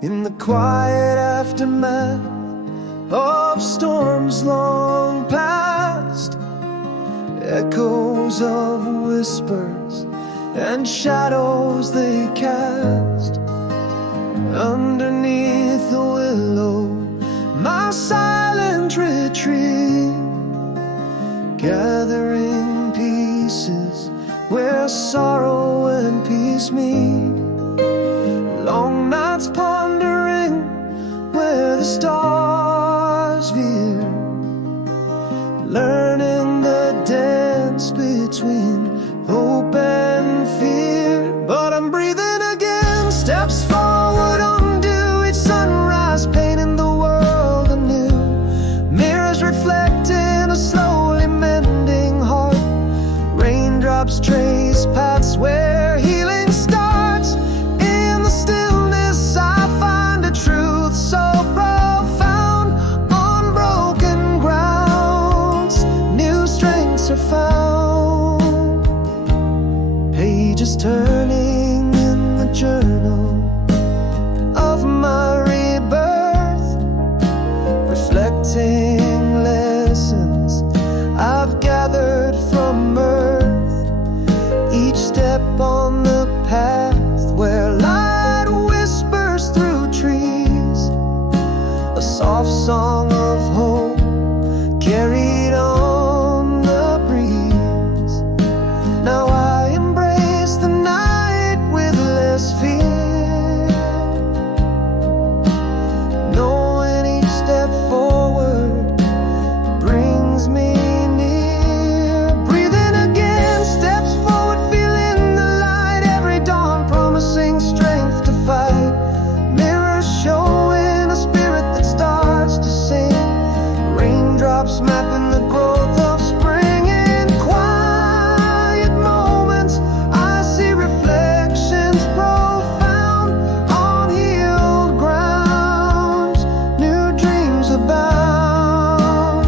In the quiet aftermath of storms long past, echoes of whispers and shadows they cast. Underneath the willow, my silent retreat, gathering pieces where sorrow and peace meet. Long nights pondering where the stars veer, learning the dance between hope and fear. But I'm breathing again, steps forward undo each sunrise, painting the world anew. Mirrors reflecting a slowly mending heart. Raindrops trace paths where healing starts. In the stillness I find a truth so profound. On broken grounds, new strengths are found. Pages turning in the journal of my rebirth, reflecting lessons I've gathered from earth. Each step on the path where light whispers through trees, a soft song of hope carried on the breeze. Now I embrace the night with less fear, knowing each step forward brings me near. Breathing again, steps forward, feeling the light. Every dawn promising strength to fight. Mirrors showing a spirit that starts to sing. Raindrops mapping the growth of spring. In quiet moments I see reflections profound. On healed grounds, new dreams abound.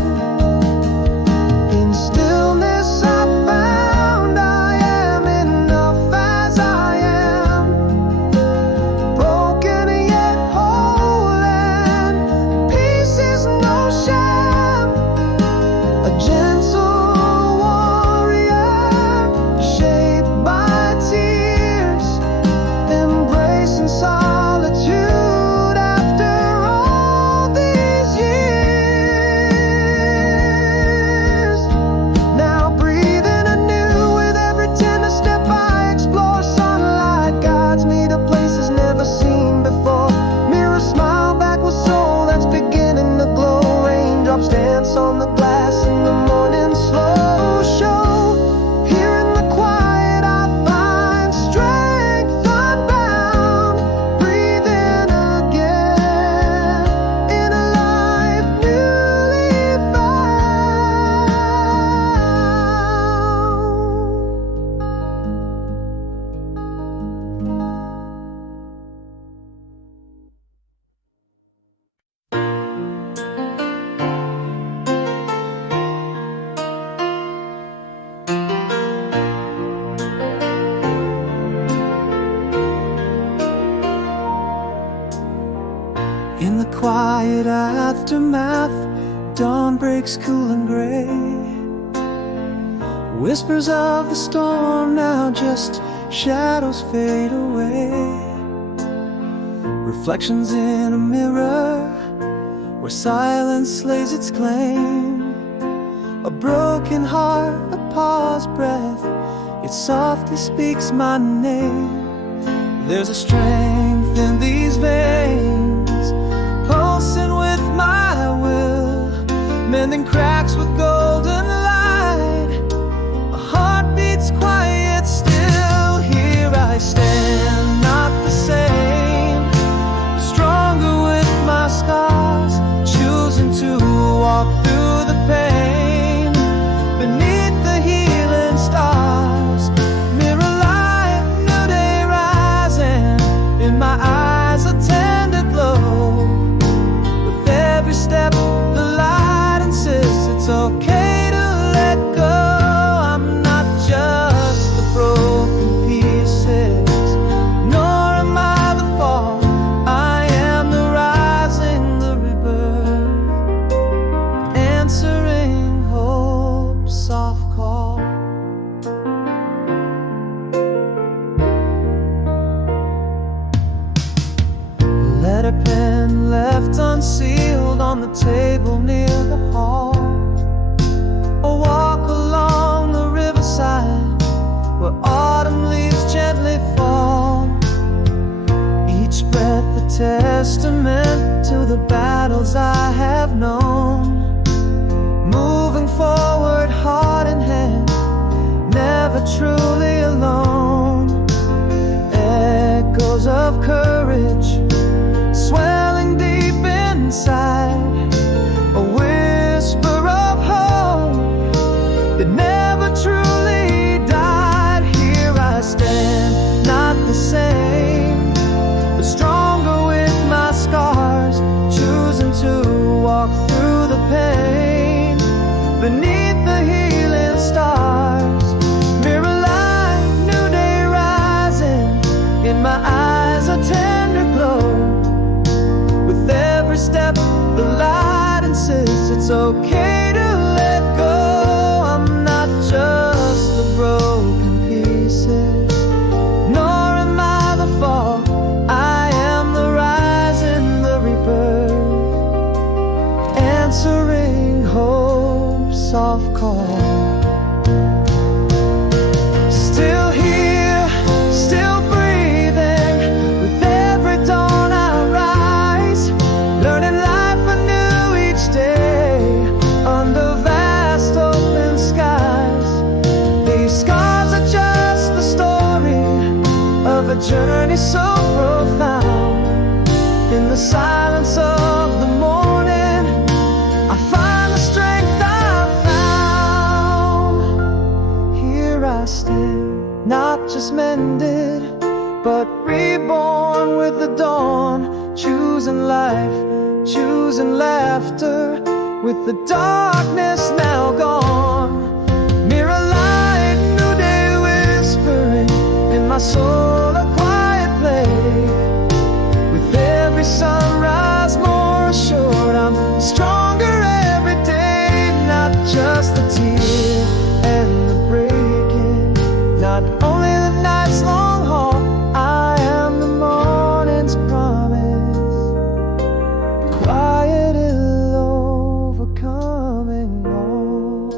In stillness I found I am enough as I am, broken yet whole, and peace is no sham. A gentle warrior shaped by tears, embracing solitude after all these years. Now breathing anew with every tender step I explore. Sunlight guides me to places never seen before. Mirrors smile back with soul that's beginning to glow. Raindrops dance on the glass in the morning slow show. Here in the quiet I find strength unbound. Breathing again in a life newly found. In the quiet aftermath, dawn breaks cool and gray. Whispers of the storm now just shadows fade away. Reflections in a mirror where silence lays its claim. A broken heart, a paused breath, it softly speaks my name. There's a strength in these veins, pulsing with my will, mending cracks with golden light. A heart beats quiet still. Here I stand, not the same, stronger with my scars, choosing to walk through the pain beneath the healing stars. Mirror light, new day rising in my eyes. A letter pen left unsealed on the table near the hall. A walk along the riverside where autumn leaves gently fall. Each breath a testament to the battles I have known. Moving forward, heart in hand, never truly alone. Echoes of courage swelling deep inside, a whisper of hope that never truly died. Here I stand, not the same, but stronger with my scars, choosing to walk through the pain beneath the healing stars. Mirror light, new day rising, in my eyes a tender glow. With every step the light insists it's okay to let go. I'm not just the broken pieces, nor am I the fall. I am the rise and the rebirth, answering hope's soft call. Still here, still breathing, with every dawn I rise, learning life anew each day, under vast open skies. These scars are just the story of a journey so profound. In the silence of the morning, I find the strength I found. Here I stand, not just mended, but reborn with the dawn. Choosing life, choosing laughter, with the darkness now gone. Mirror light, new day whispering, in my soul a quiet play. With every sunrise more assured, I'm stronger every day. Not just the tear and the breaking, not only the night's long haul. I am the morning's promise, quiet ill overcoming all.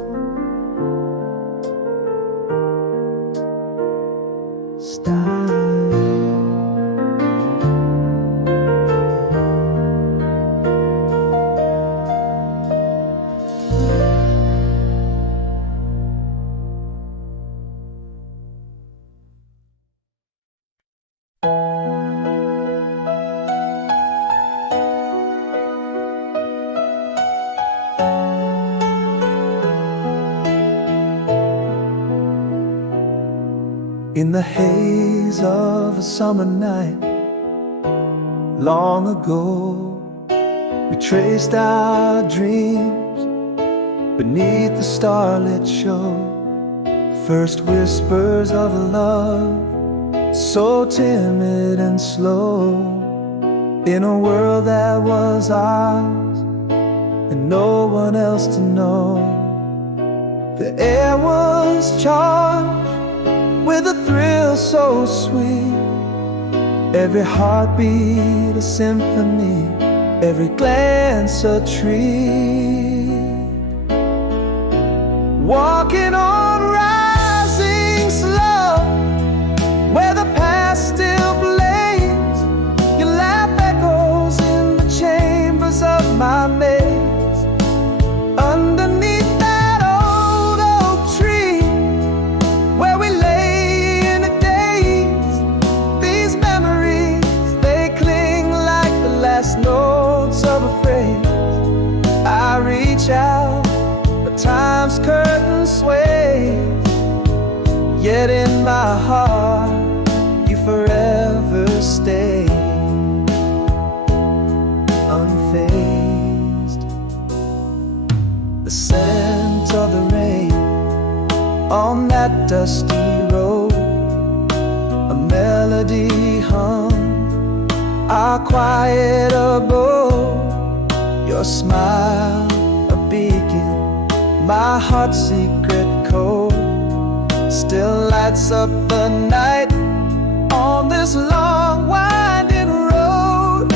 Style. In the haze of a summer night, long ago, we traced our dreams beneath the starlit shore. First whispers of love, so timid and slow, in a world that was ours and no one else to know. The air was charged with a thrill so sweet, every heartbeat a symphony, every glance a treat. Walking on rising slow, where the past still plays, your laugh echoes in the chambers of my maze. Underneath that old oak tree, where we lay notes of a phrase. I reach out, but time's curtain sways. Yet in my heart, you forever stay, unfazed. The scent of the rain on that dusty road, a melody hum our quiet abode. Your smile a beacon, my heart's secret code, still lights up the night on this long winding road.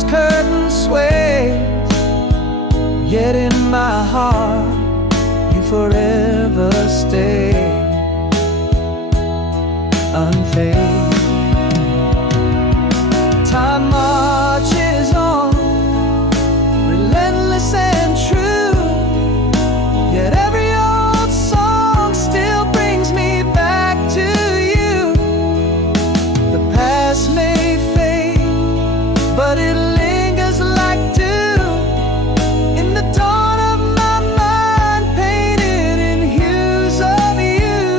rose curtain sways, yet in my heart you forever stay unfazed. Time marches on, relentless and true, yet every old song still brings me back to you. The past may fade, but it lingers like dew in the dawn of my mind, painted in hues of you.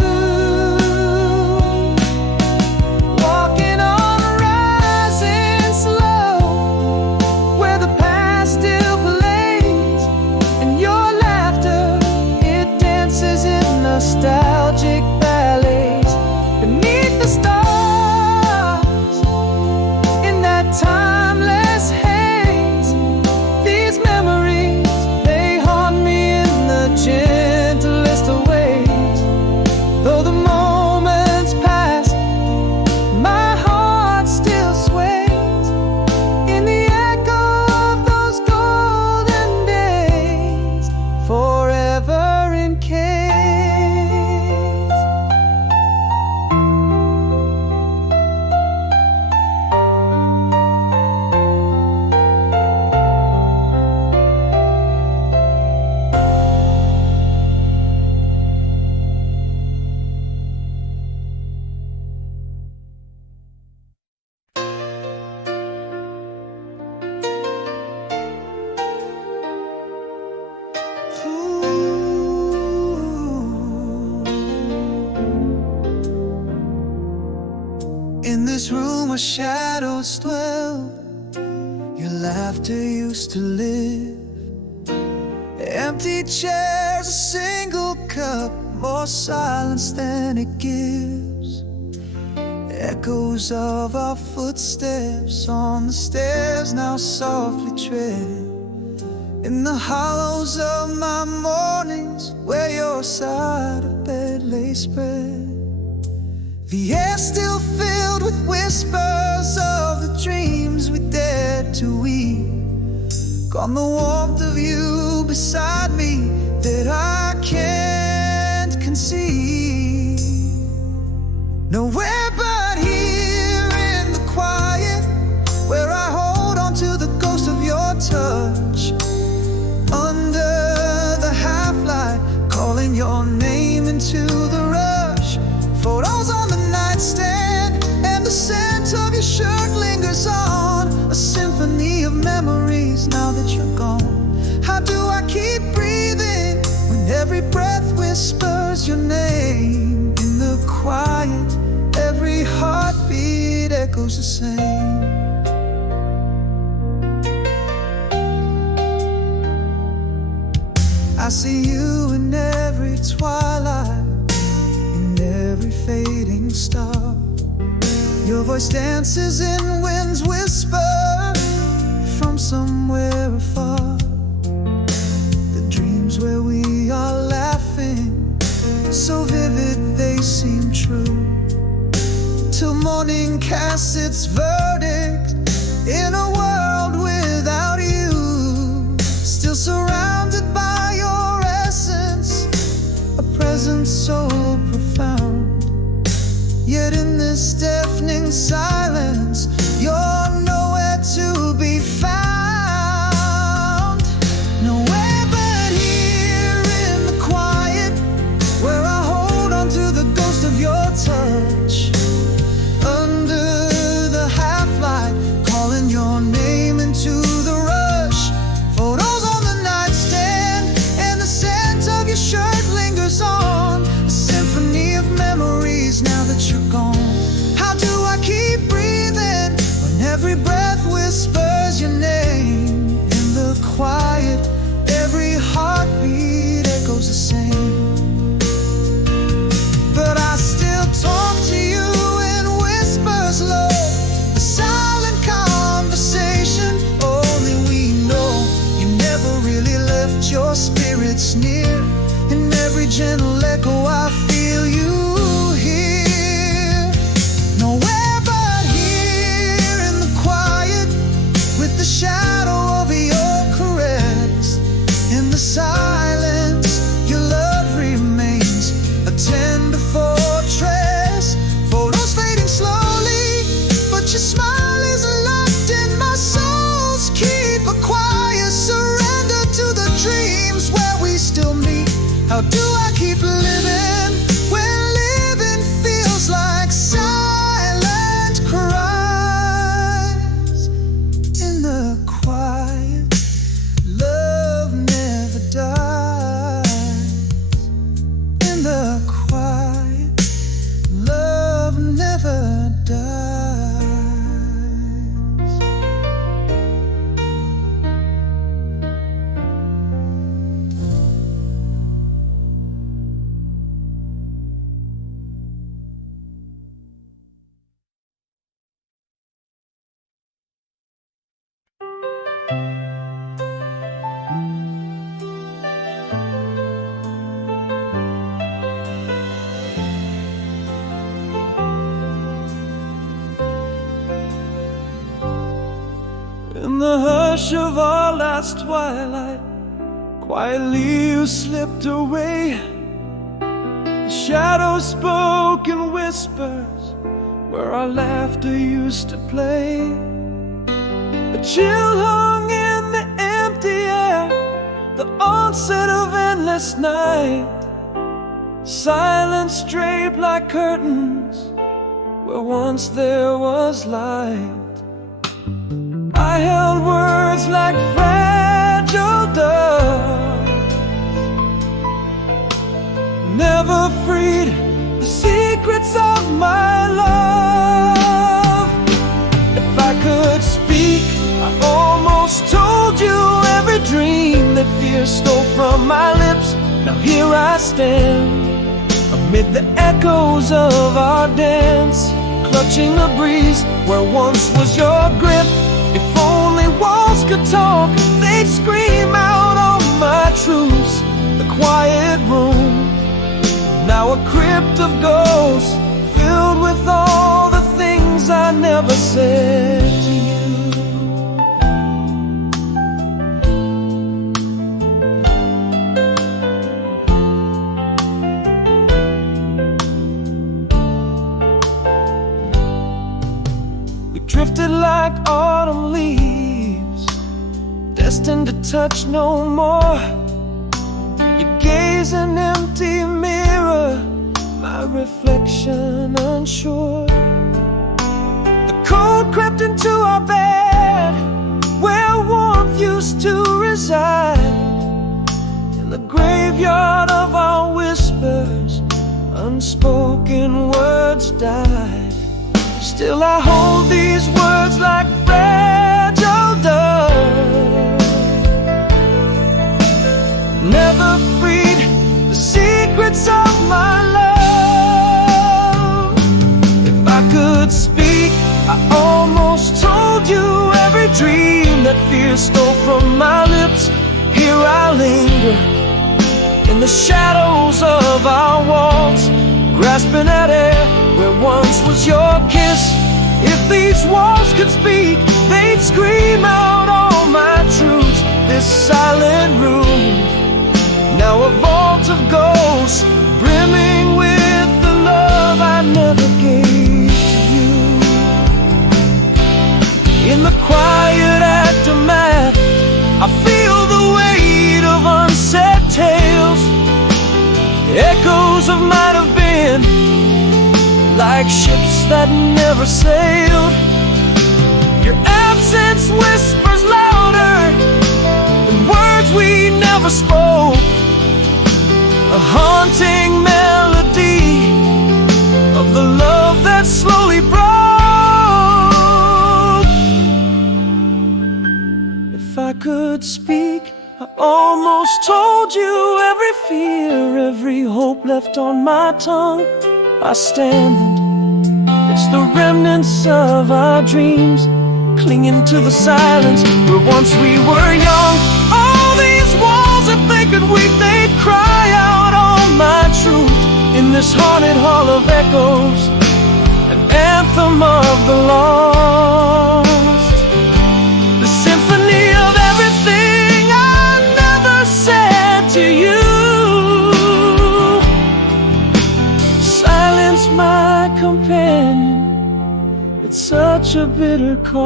Walking on, rising slow, where the past still plays, and your laughter, it dances in nostalgic ballets beneath the stars in that timeless haze. These memories, they haunt me in the gentlest of ways. Though the moments pass, my heart still sways in the echo of those golden days, forever encased. In this room where shadows dwell, your laughter used to live. Empty chairs, a single cup, more silence than it gives. Echoes of our footsteps on the stairs now softly tread. In the hollows of my mornings, where your side of bed lay spread. The air still filled with whispers of the dreams we dared to weave. Gone the warmth of you beside me that I can't conceive. Nowhere but here in the quiet, where I hold on to the ghost of your touch. Under the half-light, calling your name into the rush. Photos on the nightstand, and the scent of your shirt lingers on. A symphony of memories now that you're gone. How do I keep breathing when every breath whispers your name? In the quiet, every heartbeat echoes the same. I see you in every twilight, in every fading star. Your voice dances in wind's whisper from somewhere afar. The dreams where we are laughing, so vivid they seem true, till morning casts its verdict in a world without you. Still surrounded by your essence, a presence so profound. Yet in this deafening silence, you're nowhere to be found. Nowhere but here in the quiet, where I hold on to the ghost of your touch. Under the half-light, calling your name How do I keep living when living feels like silent cries? In the quiet, love never dies. In the quiet, love never dies. In the hush of our last twilight, quietly you slipped away. The shadows spoke in whispers where our laughter used to play. A chill hung in the empty air, the onset of endless night. Silence draped like curtains where once there was light. I held words like fragile doves, never freed the secrets of my love. If I could speak, I almost told you every dream that fear stole from my lips. Now here I stand, amid the echoes of our dance, clutching the breeze where once was your grip. If only walls could talk, they'd scream out all my truths. The quiet room, now a crypt of ghosts, filled with all the things I never said to you. Drifted like autumn leaves, destined to touch no more. You gaze an empty mirror, my reflection unsure. The cold crept into our bed, where warmth used to reside. In the graveyard of our whispers, unspoken words died. Still I hold these words like fragile doves, never freed the secrets of my love. If I could speak, I almost told you every dream that fear stole from my lips. Here I linger in the shadows of our walls, grasping at air where once was your kiss. If these walls could speak, they'd scream out all my truths. This silent room, now a vault of ghosts, brimming with the love I never gave to you. In the quiet aftermath, I feel the weight of unsaid tales, echoes of might have been, like ships that never sailed. Your absence whispers louder than words we never spoke, a haunting melody of the love that slowly broke. If I could speak, I almost told you every fear, every hope left on my tongue. I stand and it's the remnants of our dreams, clinging to the silence where once we were young. All these walls, if they could weep, they'd cry out all my truth. In this haunted hall of echoes, an anthem of the lost, the symphony of everything I never said to you. My companion, it's such a bitter cause.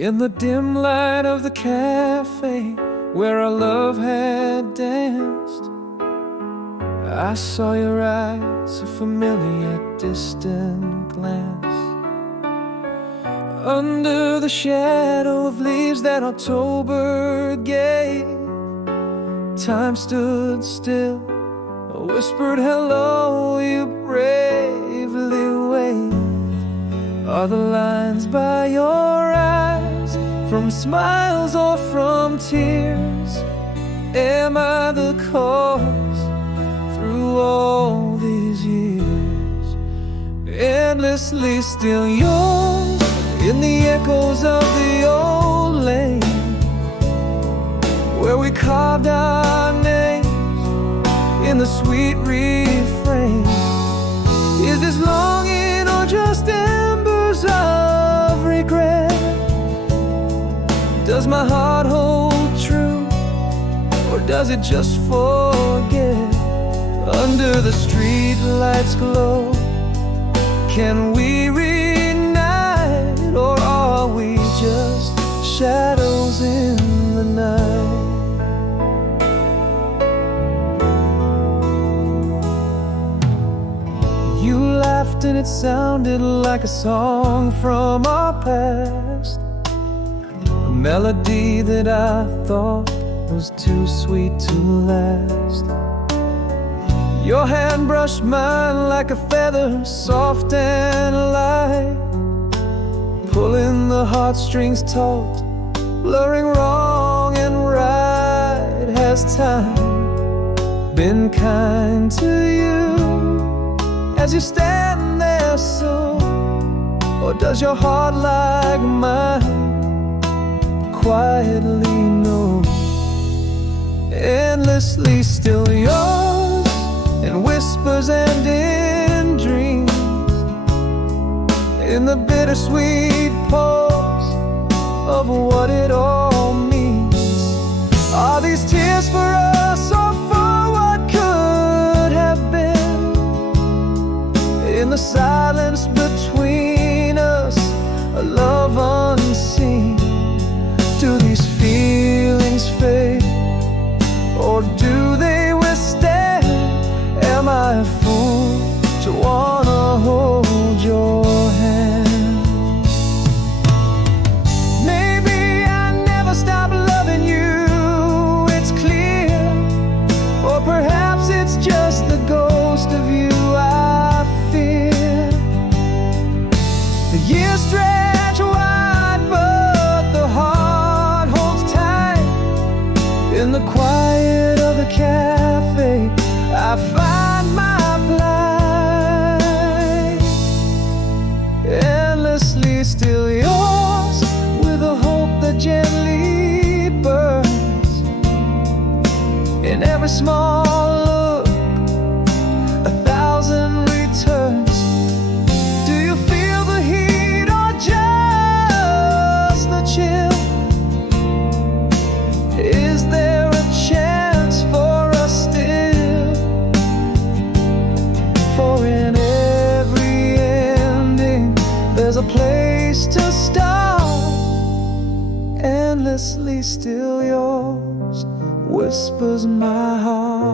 In the dim light of the cafe where our love had danced, I saw your eyes, a familiar distant glance. Under the shadow of leaves that October gave, time stood still, a whispered hello you bravely waved. Are the lines by your eyes from smiles or from tears? Am I the cause through all these years? Endlessly still yours in the echoes of the old lane where we carved our names in the sweet refrain. Is this longing or just embers of regret? Does my heart hold true, or does it just forget? Under the street lights glow, can we reunite, or are we just shadows in the night? You laughed and it sounded like a song from our past, a melody that I thought was too sweet to last. Your hand brushed mine like a feather, soft and light, pulling the heartstrings taut, blurring wrong and right. Has time been kind to you as you stand there so? Or does your heart like mine quietly know? Endlessly still yours, in whispers and in dreams, in the bittersweet pause of what it all means. Are these tears for us or for what could have been? In the silence between us, a love unseen. Do these feelings fade, or do they withstand? Am I a fool to wanna hold your hand? Maybe I never stop loving you, it's clear. Or perhaps it's just the ghost of you I fear. The years stretch wide, but the heart holds tight. In the quiet of the cafe, I find my plight. Endlessly still yours, with a hope that gently burns. In every small look, a thousand returns. Do you feel the heat or just the chill? Is there a chance for us still? For in every ending, there's a place to start. Endlessly still yours, whispers my heart.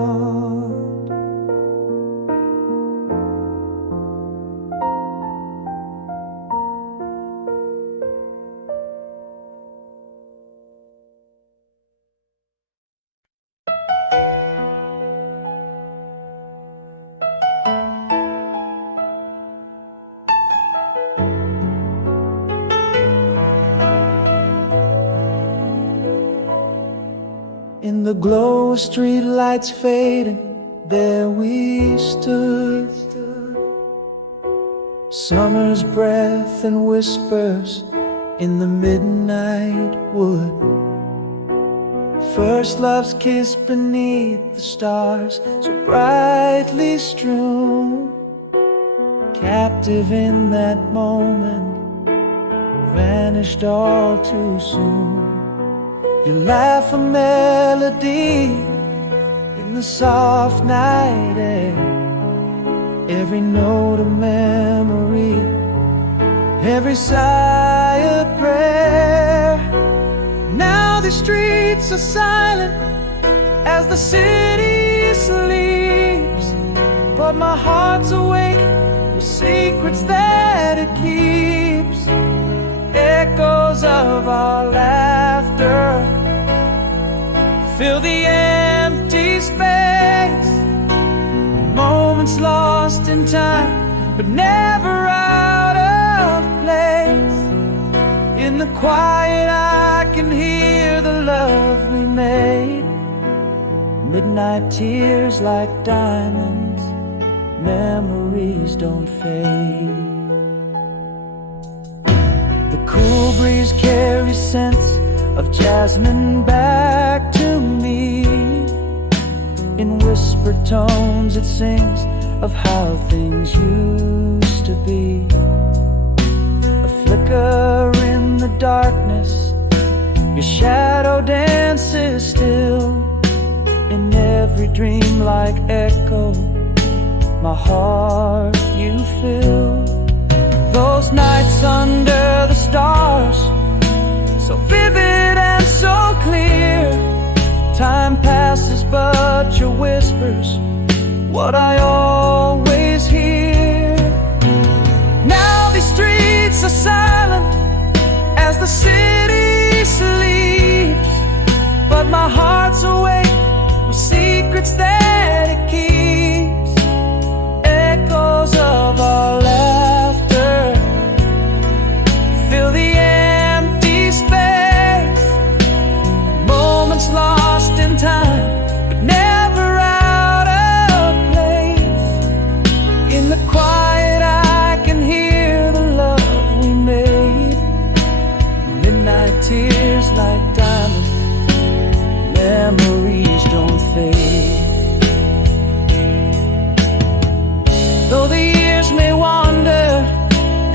In the glow of street lights fading, there we stood. Summer's breath and whispers in the midnight wood. First love's kiss beneath the stars, so brightly strewn. Captive in that moment, vanished all too soon. You laugh a melody in the soft night air, every note a memory, every sigh a prayer. streets are silent as the city sleeps, but my heart's awake with secrets that it keeps. Echoes of our laughter fill the empty space, moments lost in time but never out of place. In the quiet I can hear the love we made. Midnight tears like diamonds, memories don't fade. The cool breeze carries scents of jasmine back to me. In whispered tones it sings of how things used to be. A flicker in the darkness, your shadow dances still. In every dream like echo, my heart you fill. Those nights under the stars, so vivid and so clear. Time passes but your whispers, what I always hear. Now these streets are silent as the city sleeps, but my heart's awake with secrets that it keeps. Echoes of our laughter fill the empty space, moments lost in time but never out of place. In the quiet I can hear the love we made. Midnight tears like diamonds, memories don't fade. Though the years may wander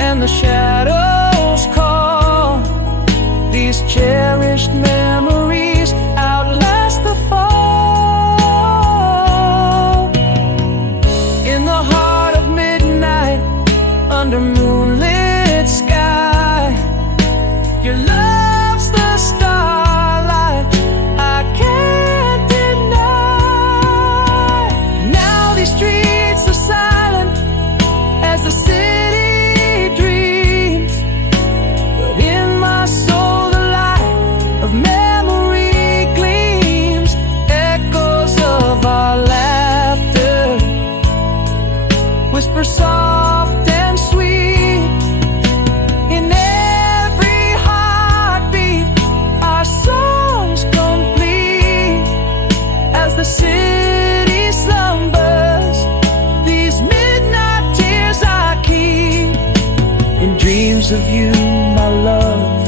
and the shadows call, these cherished memories outlast the fall. In the heart of midnight, under moonlit sky, your love's the starlight I can't deny. Now these streets are silent as the city dreams, but in my soul the light of memory gleams. Echoes of our laughter whisper soft and sweet. In every heartbeat our songs complete. As the city slumbers, these midnight tears I keep. In dreams of you, my love,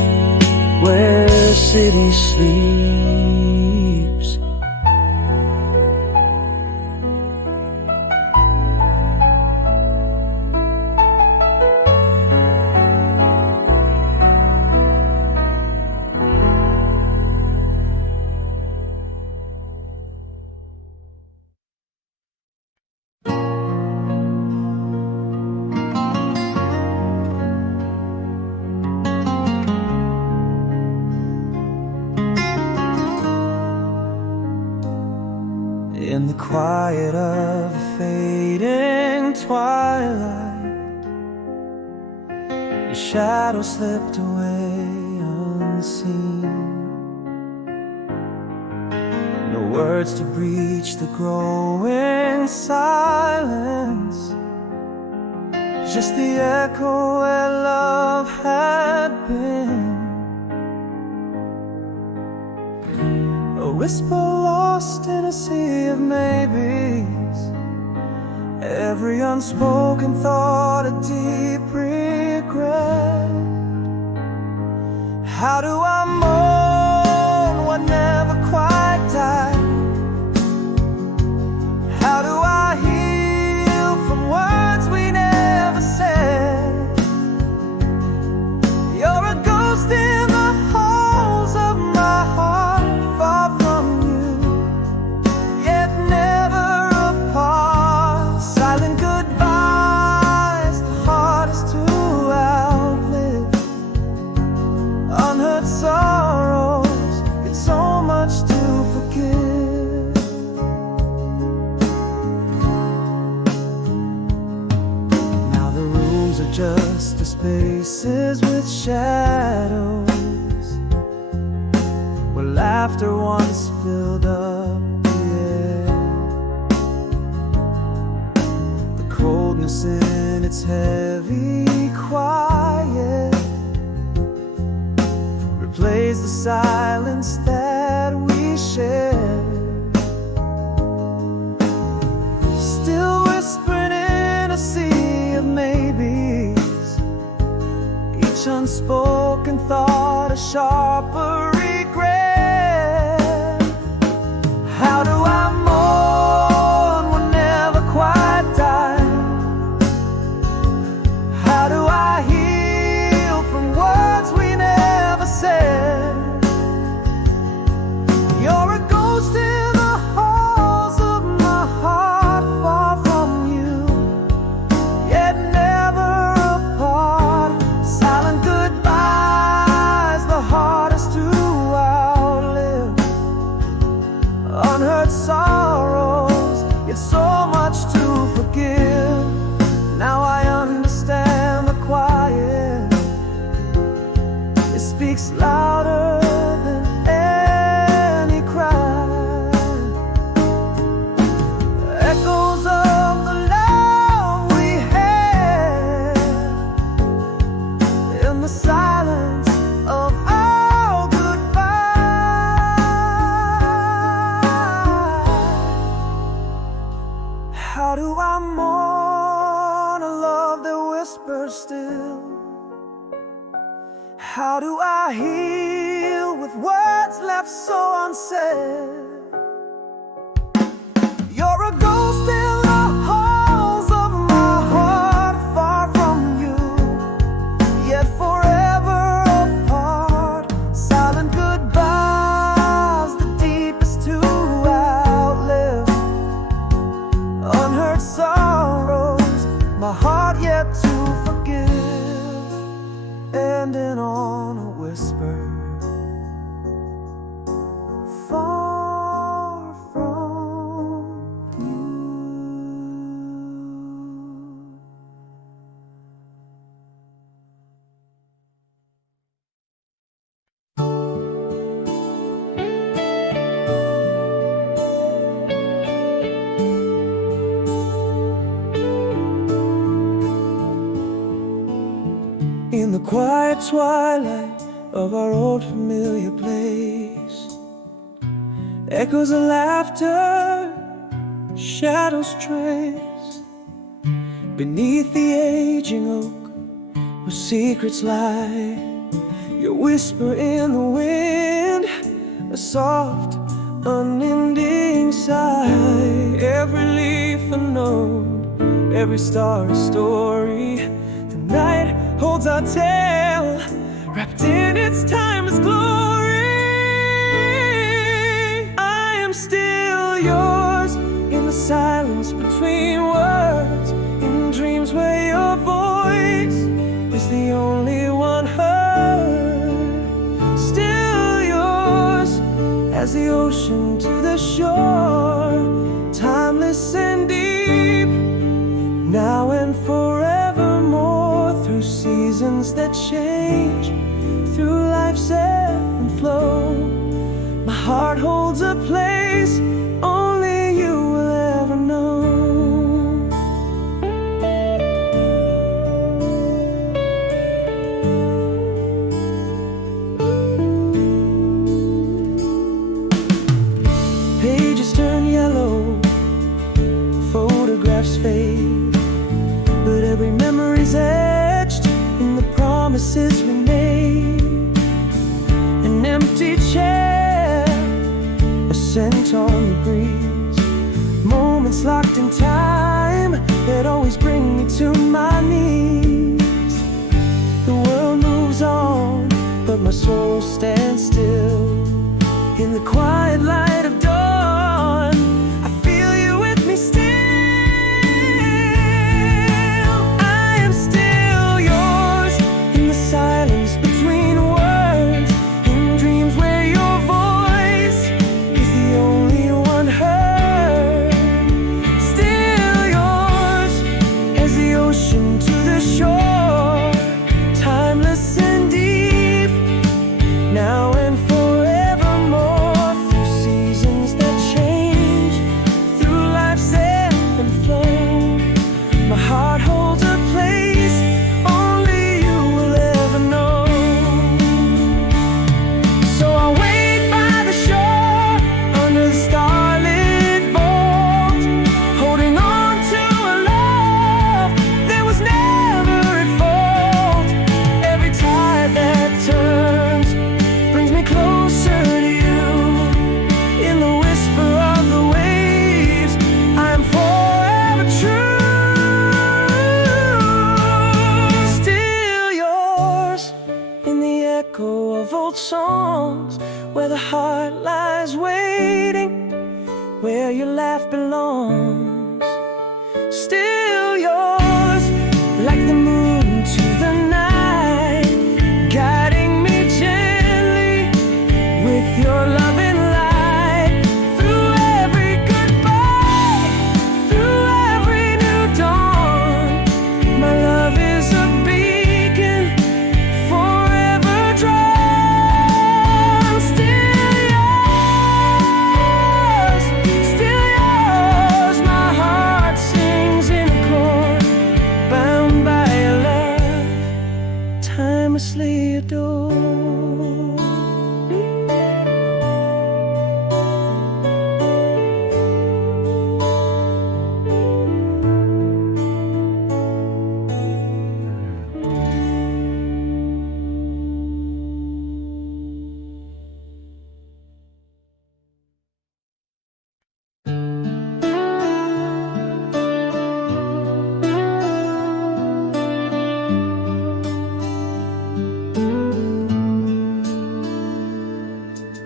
where city sleeps. In the quiet of the fading twilight, your shadow slipped away unseen. No words to breach the growing silence, just the echo where love had been. A whisper lost in a sea of maybes, every unspoken thought a deep regret. How do I mourn what never quite died? How do I heal from words we never said? You're a ghost in the halls of my heart, far from you, yet never apart. Silent goodbyes, the hardest to outlive. Unheard sorrows, it's so much just the spaces with shadows, where laughter once filled up the air. The coldness in its heavy quiet replaced the silence that we shared. Still whispering in a sea of maybes, each unspoken thought a sharper regret. How do I mourn what never quite died? How do I heal from words we never said? You're a ghost in the halls of my heart, far from you, yet never apart. Silent goodbyes, the hardest to outlive. Unheard sorrows, yet so much to forgive. Now I understand the quiet. It speaks louder than any cry. Echoes of the love we had in the silence of our goodbye. How do I mourn a love that whispers still? How do I heal with words left so unsaid? You're a ghost in the halls of my heart, far from you, yet forever apart. Silent goodbyes, the deepest to outlive. Unheard sorrows, my heart yet to forgive. Ending on a whisper, far from you. In the quiet twilight of our old familiar place, echoes of laughter, shadows trace. Beneath the aging oak, where secrets lie, your whisper in the wind, a soft, unending sigh. Every leaf a note, every star a story. The night holds our tale, wrapped in its timeless glory. I am still yours in the silence between words, in dreams where your voice is the only one heard. Still yours as the ocean to the shore, timeless and deep, now and forevermore. Through seasons that change, through life's ebb and flow, my heart holds a place only you will ever know. Pages turn yellow, photographs fade, but every memory's etched in the promises we made. An empty chair, a scent on the breeze, moments locked in time that always bring me to my knees. The world moves on, but my soul stands still. In the quiet light of dawn, I feel you with me still. I am still yours in the silence between words, in dreams where your voice is the only one heard. Still yours as the ocean to of old songs, where the heart lies waiting, where your laugh belongs. Still yours, like the moon to the night, guiding me gently with your loving light. Through every goodbye, through every new dawn, my love is a beacon forever drawn. Still yours, my heart sings in a chord, bound by a love timelessly adored.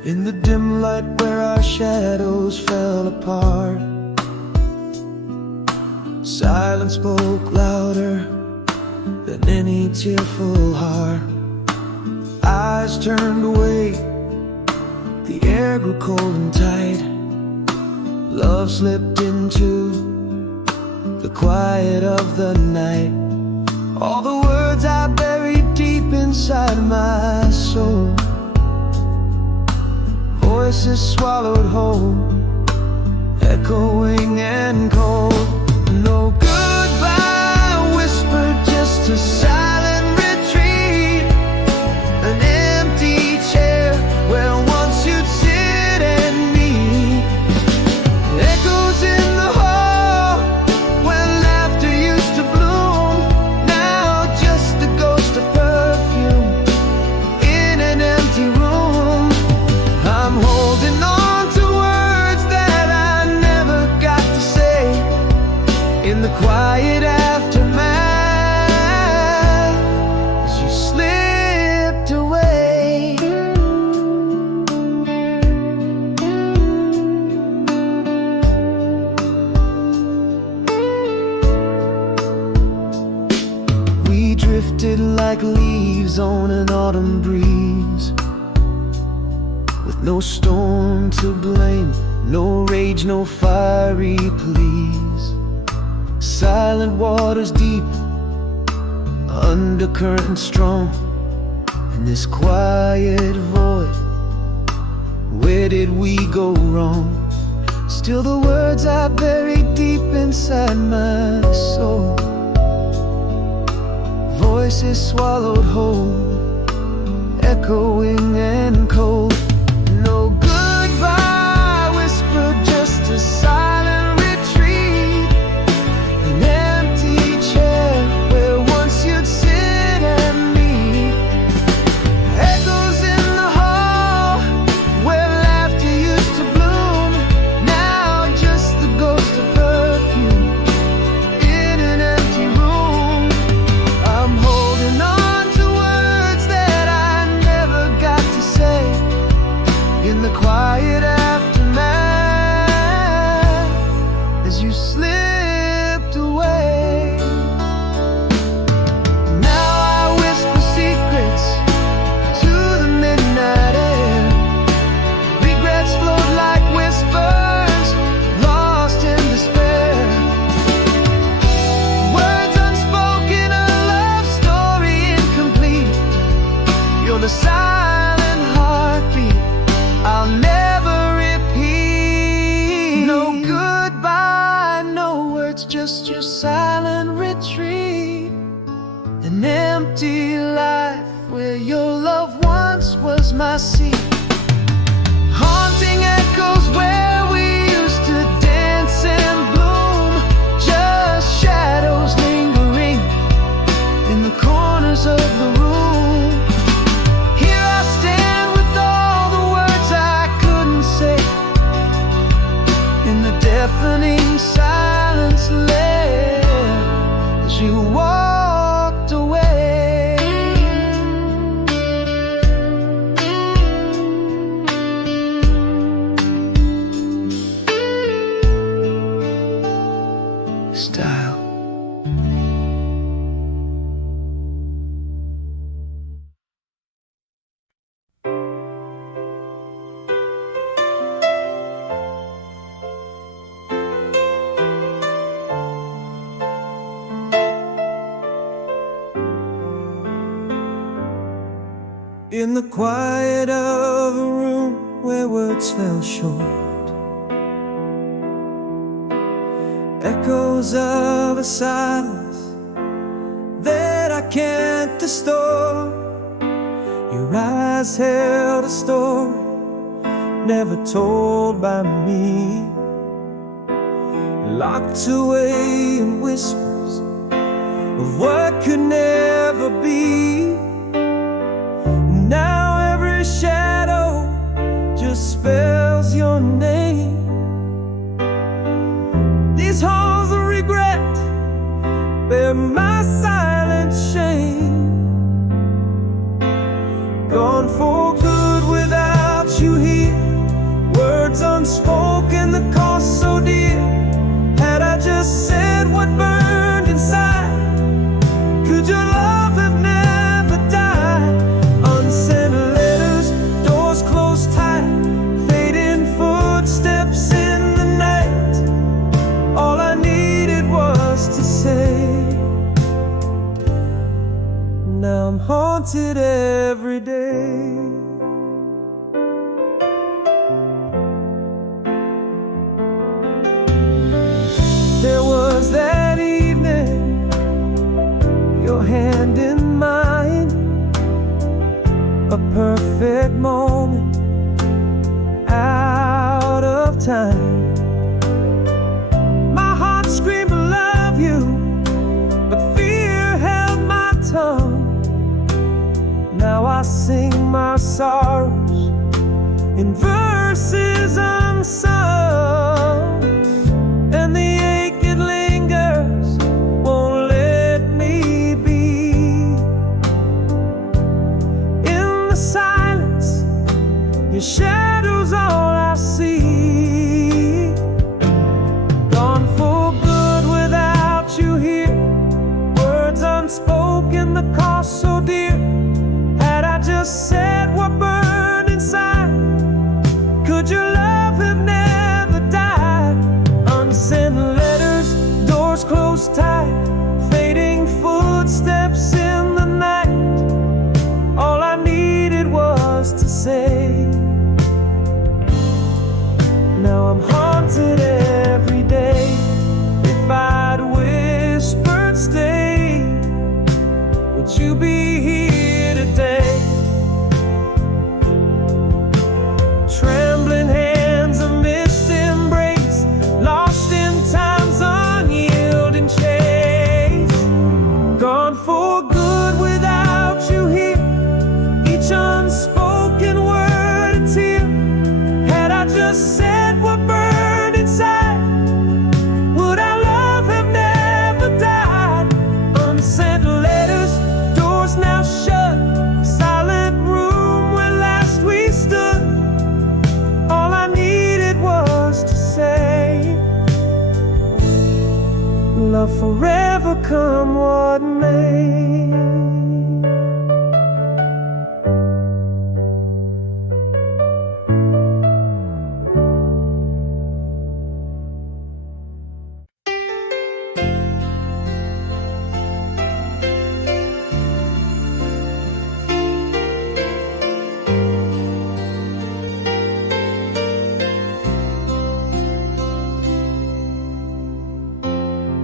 In the dim light where our shadows fell apart, silence spoke louder than any tearful heart. Eyes turned away, the air grew cold and tight. Love slipped into the quiet of the night. All the words I buried deep inside my soul, voices swallowed whole, echoing and cold. No goodbye whispered, just a silent retreat, an empty chair where once you'd sit and meet. Echoes in the hall when laughter used to bloom, now just the ghost of perfume in an empty room. I'm holding on to words that I never got to say in the quiet aftermath as you slipped away. We drifted like leaves on an autumn breeze, with no storm to blame, no rage, no fiery pleas. Silent waters deep, undercurrent strong, and this quiet void, where did we go wrong? Still the words I buried deep inside my soul, voices swallowed whole, echoing and cold. No goodbye whispered, just a silent retreat, an empty chair where once you'd sit and meet. Echoes in the hall where laughter used to bloom, now just the ghost of perfume in an empty room. I'm holding on to words that I never got to say in the quiet aftermath as you slipped away. Now I whisper secrets to the midnight air. Regrets float like whispers, lost in despair. Words unspoken, a love story incomplete. You're the silent heartbeat I'll never repeat. No goodbye, no words, just your silent retreat, an empty life where your love once was my seat. Haunting echoes where we used to dance and bloom, just shadows lingering in the corners of the room. Here I stand with all the words I couldn't say in the deafening silence left as you walked away. In the quiet of a room where words fell short, echoes of a silence that I can't distort. Your eyes held a story never told by me, locked away in whispers of what could never be. Now every shadow just spells your name. These halls of regret bear my silent shame. Gone for good without you here, words unspoken, the cost so dear. Had I just said what burned inside, could your love have never died? Unsent letters, doors closed tight, fading footsteps in the night. All I needed was to say. Now I'm haunted every day. There was that evening, your hand in mine, a perfect moment out of time. My heart screamed I love you, but fear held my tongue. Now I sing my sorrows in verses unsung, and the ache it lingers won't let me be. In the silence, your shadow's all I see. Gone for good without you here, words unspoken, the cost so dear. Had I just said what burned inside, could your love have never died? Unsent letters, doors closed tight, fading footsteps in the night. All I needed was to say. Now I'm haunted every day. If I'd whispered stay, would you be here today? Trembling hands, a missed embrace, lost in time's unyielding chase. Gone for good without you here, each unspoken word a tear. Had I just said what burned inside, would our love have never died? Unsent letters, doors now shut, silent room where last we stood. All I needed was to say, love forever come what may.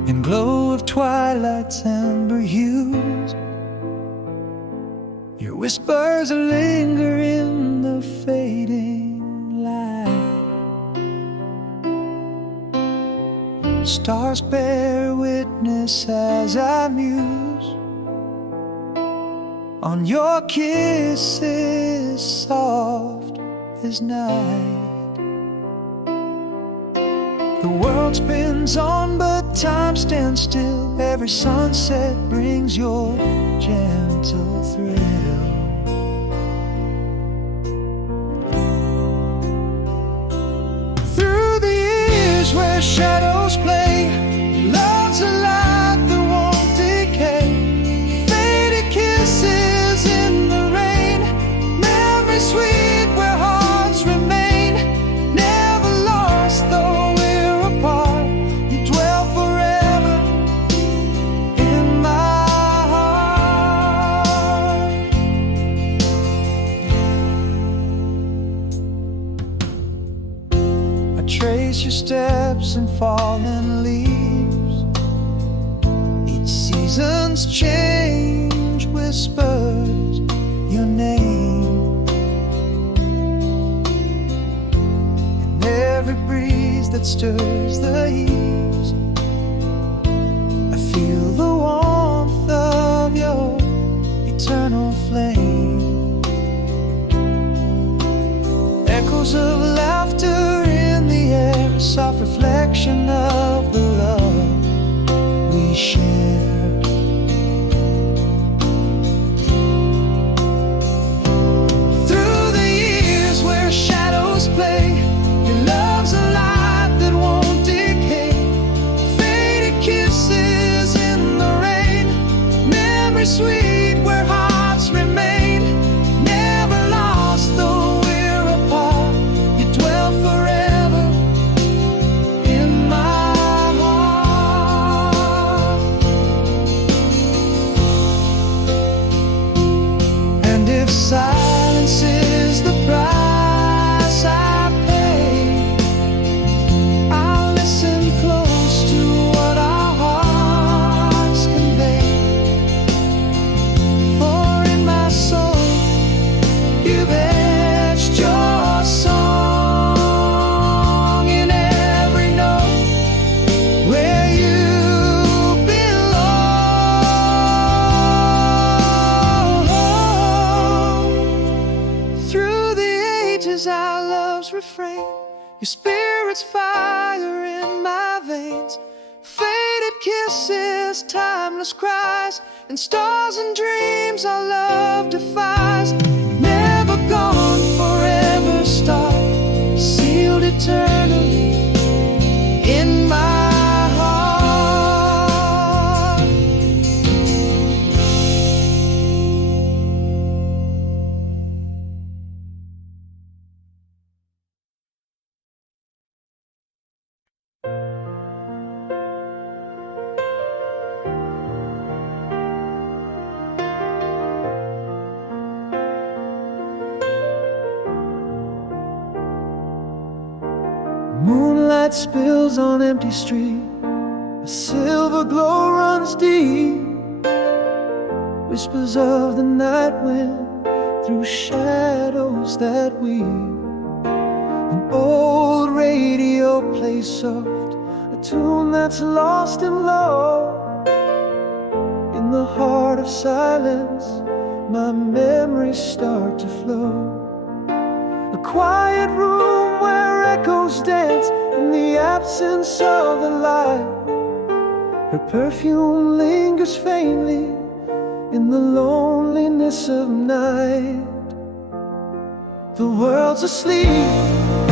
In glow of twilight's amber hues, your whispers linger in the fading light. Stars bear witness as I muse on your kisses soft as night. The world spins on, but time stands still. Every sunset brings your gentle thrill. Through the years where shadows play, love's a light that won't decay. Faded kisses in the rain, memories sweet where hearts remain. Never lost though we're apart, you dwell forever in my heart. trace your steps in fallen leaves. Each season's change whispers your name, and every breeze that stirs the eaves, I feel the warmth of your eternal flame. Echoes of laughter in the air, a soft reflection of the love we share. Through the years where shadows play, your love's a light that won't decay. Faded kisses in the rain, memories sweet where hearts remain. Never lost though we're apart, you dwell forever in my heart. And if silence is the price I pay, I'll listen close to what our hearts convey. For in my soul you've etched your song in every note where you belong. Through the ages our love's refrain, your spirit's fire in my veins. Faded kisses, timeless cries, and stars and dreams our love defies. Never gone, forever start, sealed eternally in my heart. Moonlight spills on empty street, a silver glow runs deep. Whispers of the night wind through shadows that weave. An old radio plays soft, a tune that's lost and low. In the heart of silence, my memories start to flow. A quiet room where echoes dance in the absence of the light. Her perfume lingers faintly in the loneliness of night. The world's asleep,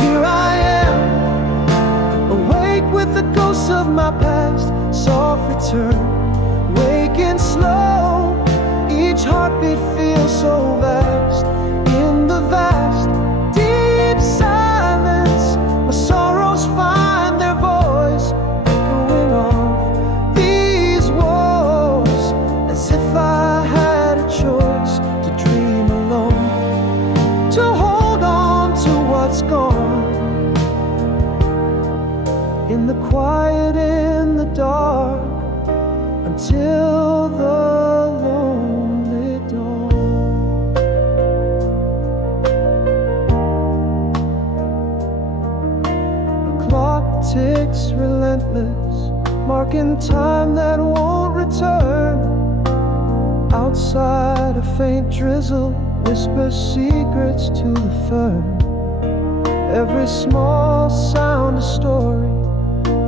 here I am, awake with the ghosts of my past. Soft return, waking slow, each heartbeat feels so vast. In the vast, deep silence, my sorrows find their voice, echoing off these walls, as if I had a choice to dream alone, to hold on to what's gone. In the quiet, in the dark, until the lonely dawn. The clock ticks relentless, marking time that won't return. Outside, a faint drizzle whispers secrets to the fern. Every small sound a story,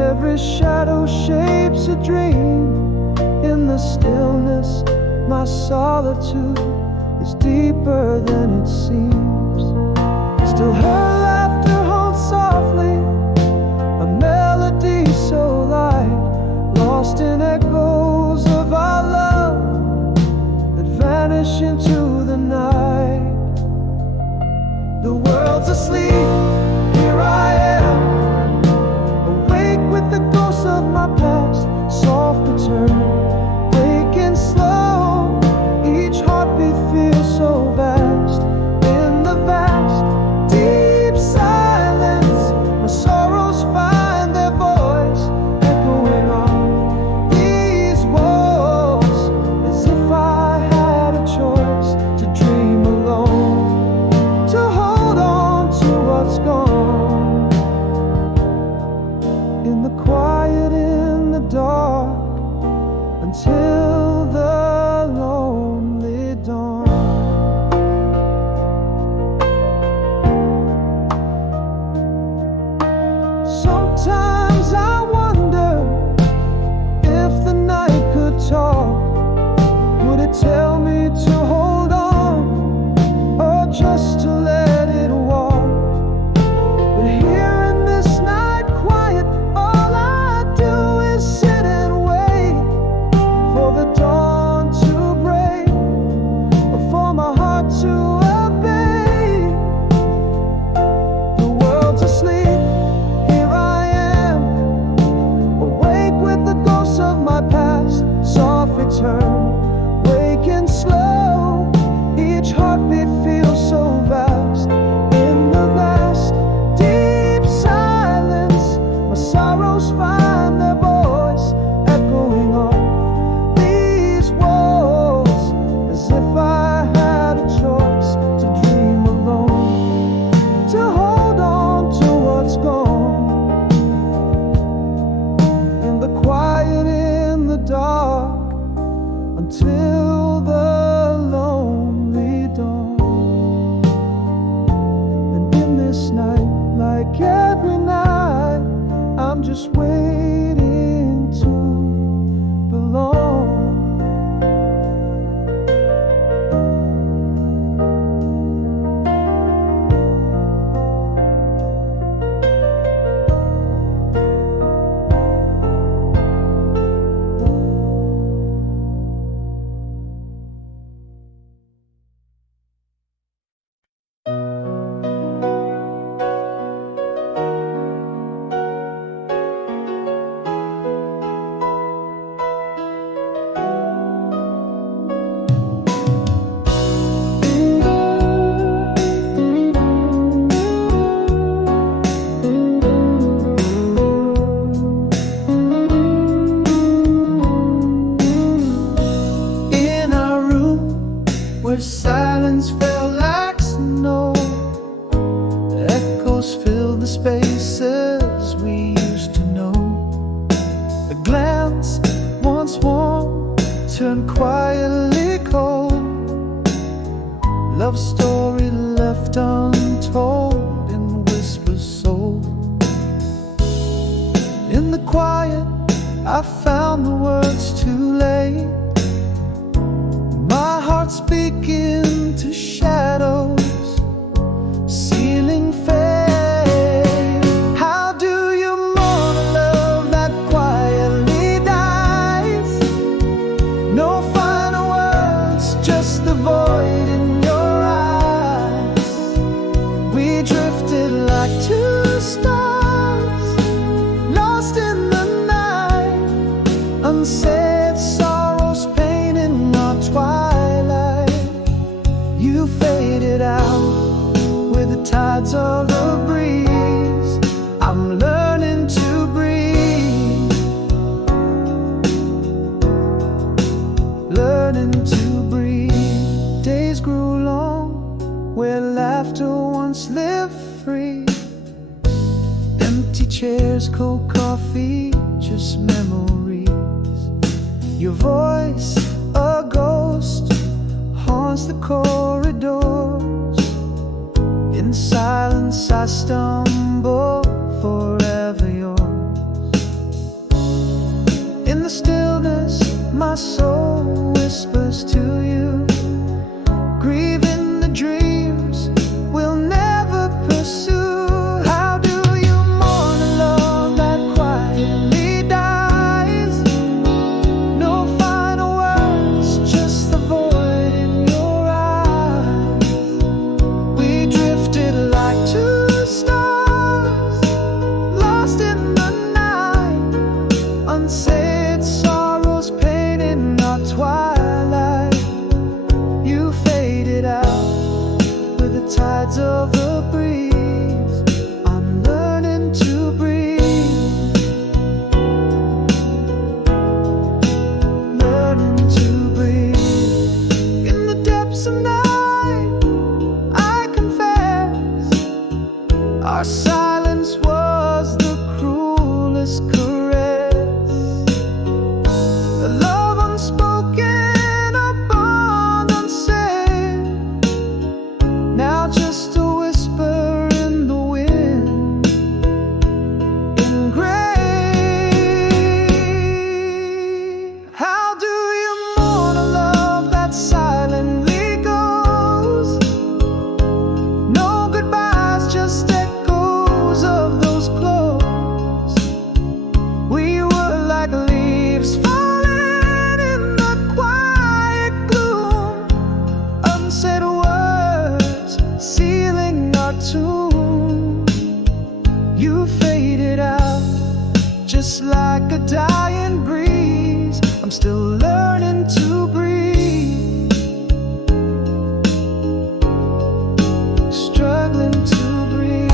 every shadow shapes a dream. In the stillness, my solitude is deeper than it seems. Still her laughter holds softly, a melody so light, lost in echoes of our love that vanish into the night. The world's asleep, here I am, awake with the ghosts of my past. Soft return, waking slow, each heartbeat feels so vast. In the vast, deep silence, my sorrows find quiet in the dark until the lonely dawn. Sometimes I wonder if the night could talk. Would it tell me to hold on, or just to let it walk? But here in this night quiet, all I do is sit and wait for the dawn to break, or for my heart to obey. The world's asleep, here I am, awake with the ghosts of my past, soft return. Waking slow, each heartbeat feels so vast. In the vast, deep silence, my sorrows find their voice, echoing off these walls, as if I had a choice to dream alone, to hold on to what's gone. In the quiet, in the dark, until the lonely dawn. And in this night, like every night, I'm just waiting to belong. Where silence felt like snow, the echoes filled the spaces we used to know. A glance once warm turned quietly cold, love story left untold in whispers sold. In the quiet I found the words too late, my heart speaking to shadows, sealing fate. How do you mourn a love that quietly dies? No final words, just the void in your eyes. We drifted like two stars, lost in the night, unsaid sorrows, pain in our twilight. You faded out with the tides of the breeze. I'm learning to breathe, learning to breathe. Days grew long where laughter once lived free. Empty chairs, cold coffee, just memories. Your voice, a ghost, haunts the corridors. In silence I stumble, forever yours. In the stillness my soul whispers to you, grieving the dreams we'll never pursue. How do you mourn a love that quietly dies? No final words, just the void in your eyes. We drifted like two stars, lost in the night, unsaid sorrows, pain in our twilight. You faded out with the tides of the breeze. I'm learning to breathe, learning to breathe. In the depths of night, I confess, our silence was the cruelest caress. just like a dying breeze. I'm still learning to breathe, struggling to breathe.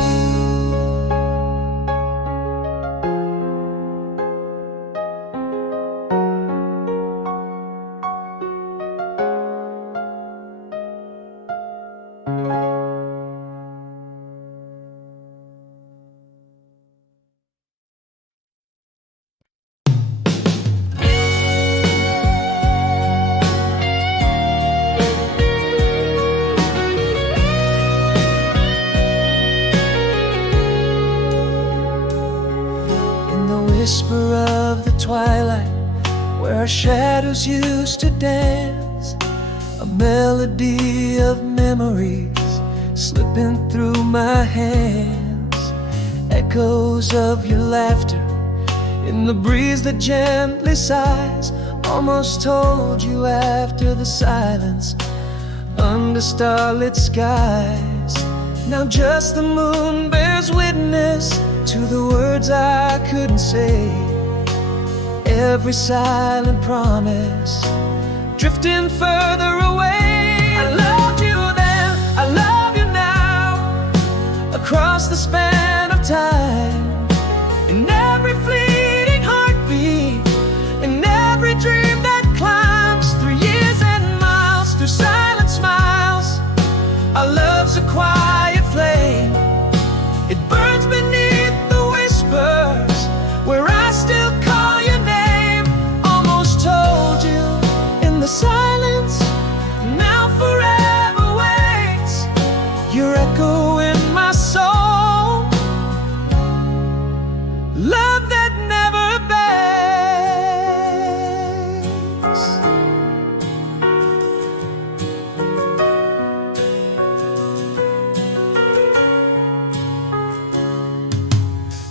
Whisper of the twilight, where our shadows used to dance, a melody of memories slipping through my hands, echoes of your laughter in the breeze that gently sighs. Almost told you after the silence under starlit skies. Now just the moon bears witness to the words I couldn't say. Every silent promise drifting further away. I loved you then, I love you now, across the span of time, in every fleeting heartbeat, in every dream that climbs through years and miles, through silent smiles. Our love's a quiet flame, it burns beneath the whispers, where I still call your name. Almost told you in the silence, now forever waits your echo in my soul. Love that never abates.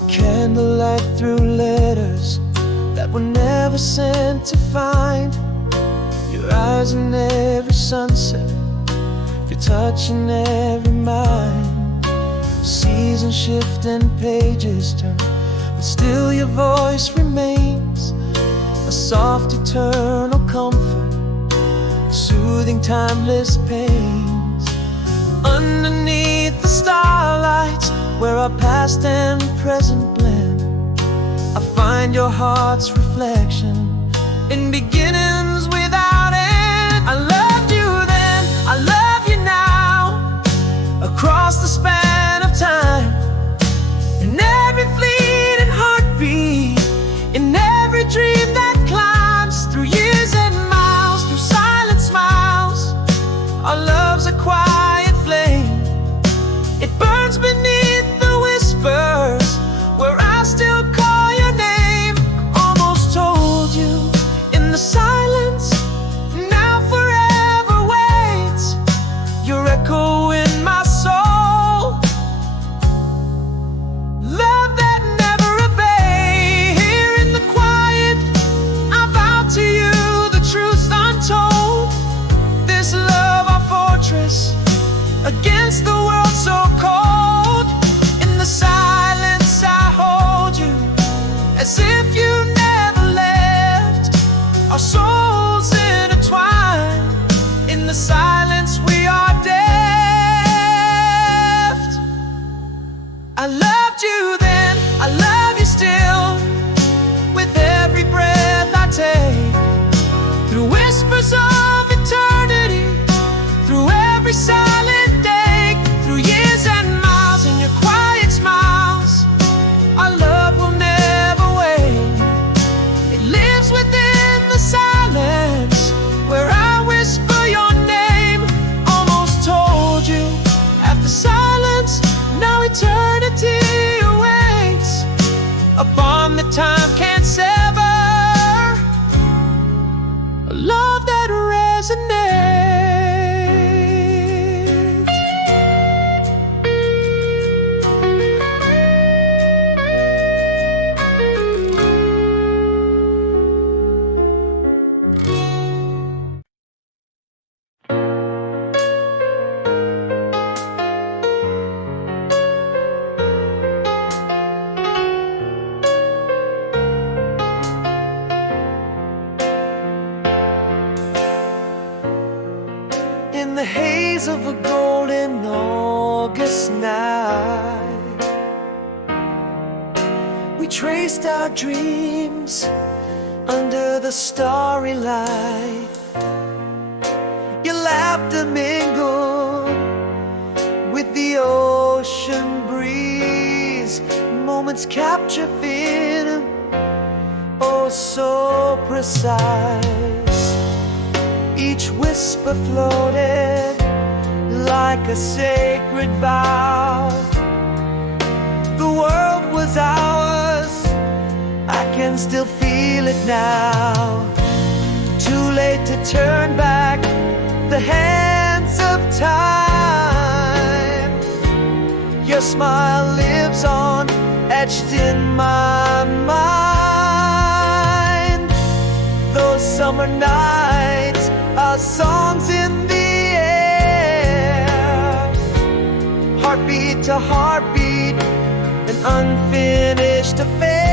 Candlelight through letters that were never sent to find, your eyes in every sunset, your touch in every mind. Seasons shift and pages turn, but still your voice remains, a soft eternal comfort, soothing timeless pains. Underneath the starlights, where our past and present blend, I find your heart's reflection in beginnings without end. I loved you then, I love you now, across the span of time, in every fleeting heartbeat, in every dream that climbs through years and miles, through silent smiles. Our love's a quiet flame, it burns beneath the whispers, where I still call your name. Almost told you in the silence, now forever waits your echo in my soul. Love that never abates. Here in the quiet, I vow to you the truth untold. This love, our fortress, against the world so cold. In the silence I hold you, as if you never left. Our souls intertwined, in the silence we are deft. I loved you then, I love you still, with every breath I take, through whispers of eternity, through every silent day, through years and miles, in your quiet smiles. Our love will never wane, it lives within the silence, where I whisper your name. Almost told you after silence, now eternity haze of a golden August night, we traced our dreams under the starry light. Your laughter mingled with the ocean breeze, moments capture feeling, oh so precise. Each whisper floated like a sacred vow. The world was ours, I can still feel it now. Too late to turn back the hands of time. Your smile lives on, etched in my mind. Those summer nights are songs in the air, heartbeat to heartbeat, an unfinished affair.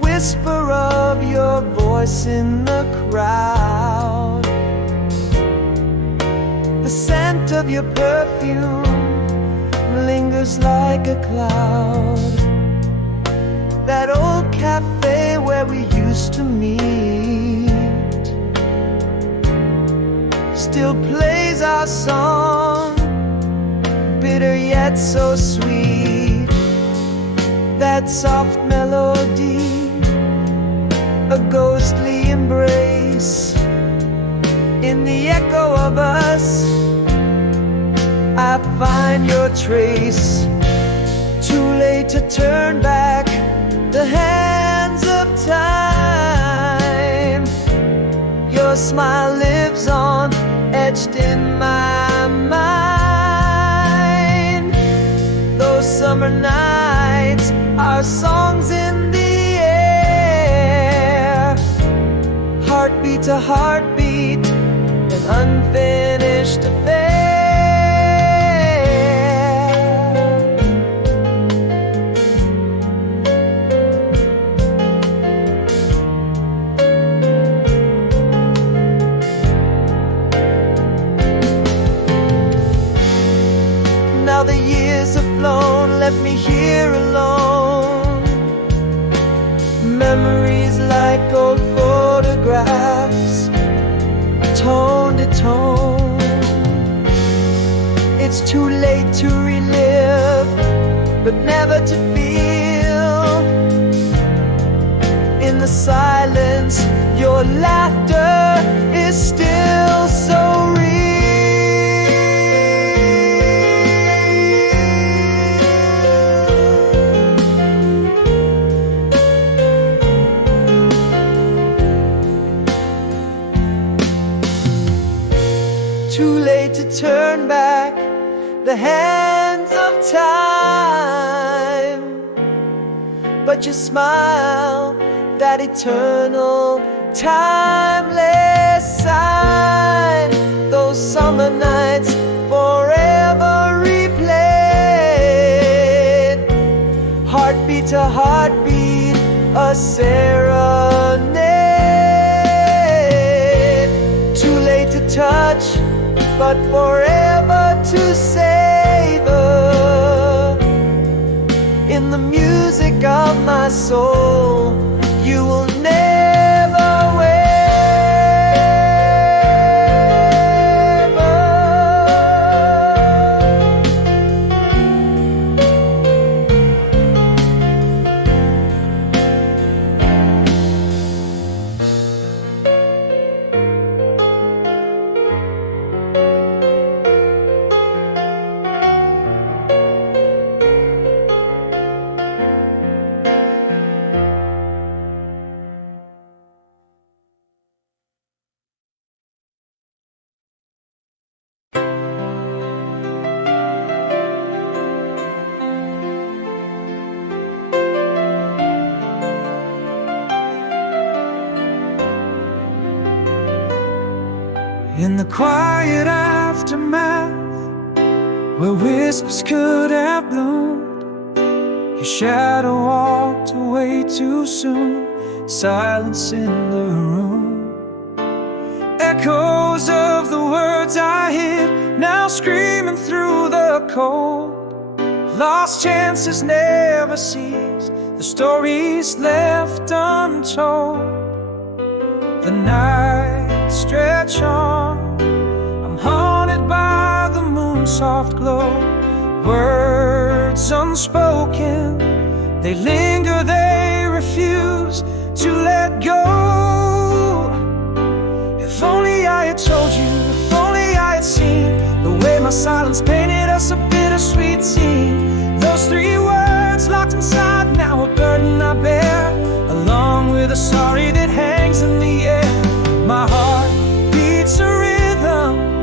Whisper of your voice in the crowd, the scent of your perfume lingers like a cloud. That old cafe where we used to meet still plays our song, bitter yet so sweet. That soft melody, a ghostly embrace. In the echo of us, I find your trace. Too late to turn back the hands of time. Your smile lives on, etched in my mind. Those summer nights are songs in the air, heartbeat to heartbeat, an unfinished affair. Now the years have flown, left me here alone. Memories like old photographs, tone to tone. It's too late to relive, but never to feel. In the silence, your laughter is still so real. Too late to turn back the hands of time, but your smile, that eternal, timeless sign. Those summer nights forever replayed, heartbeat to heartbeat, a serenade. Too late to touch, but forever to savor. In the music of my soul, you will never waver. In the quiet aftermath, where whispers could have bloomed, your shadow walked away too soon. Silence in the room, echoes of the words I hid, now screaming through the cold. Lost chances never seized, the stories left untold. The nights stretch on, I'm haunted by the moon's soft glow. Words unspoken, they linger, they refuse to let go. If only I had told you, if only I had seen the way my silence painted us a bittersweet scene. Those three words locked inside, now a burden I bear, along with a sorry that hangs in the air. My heart beats a rhythm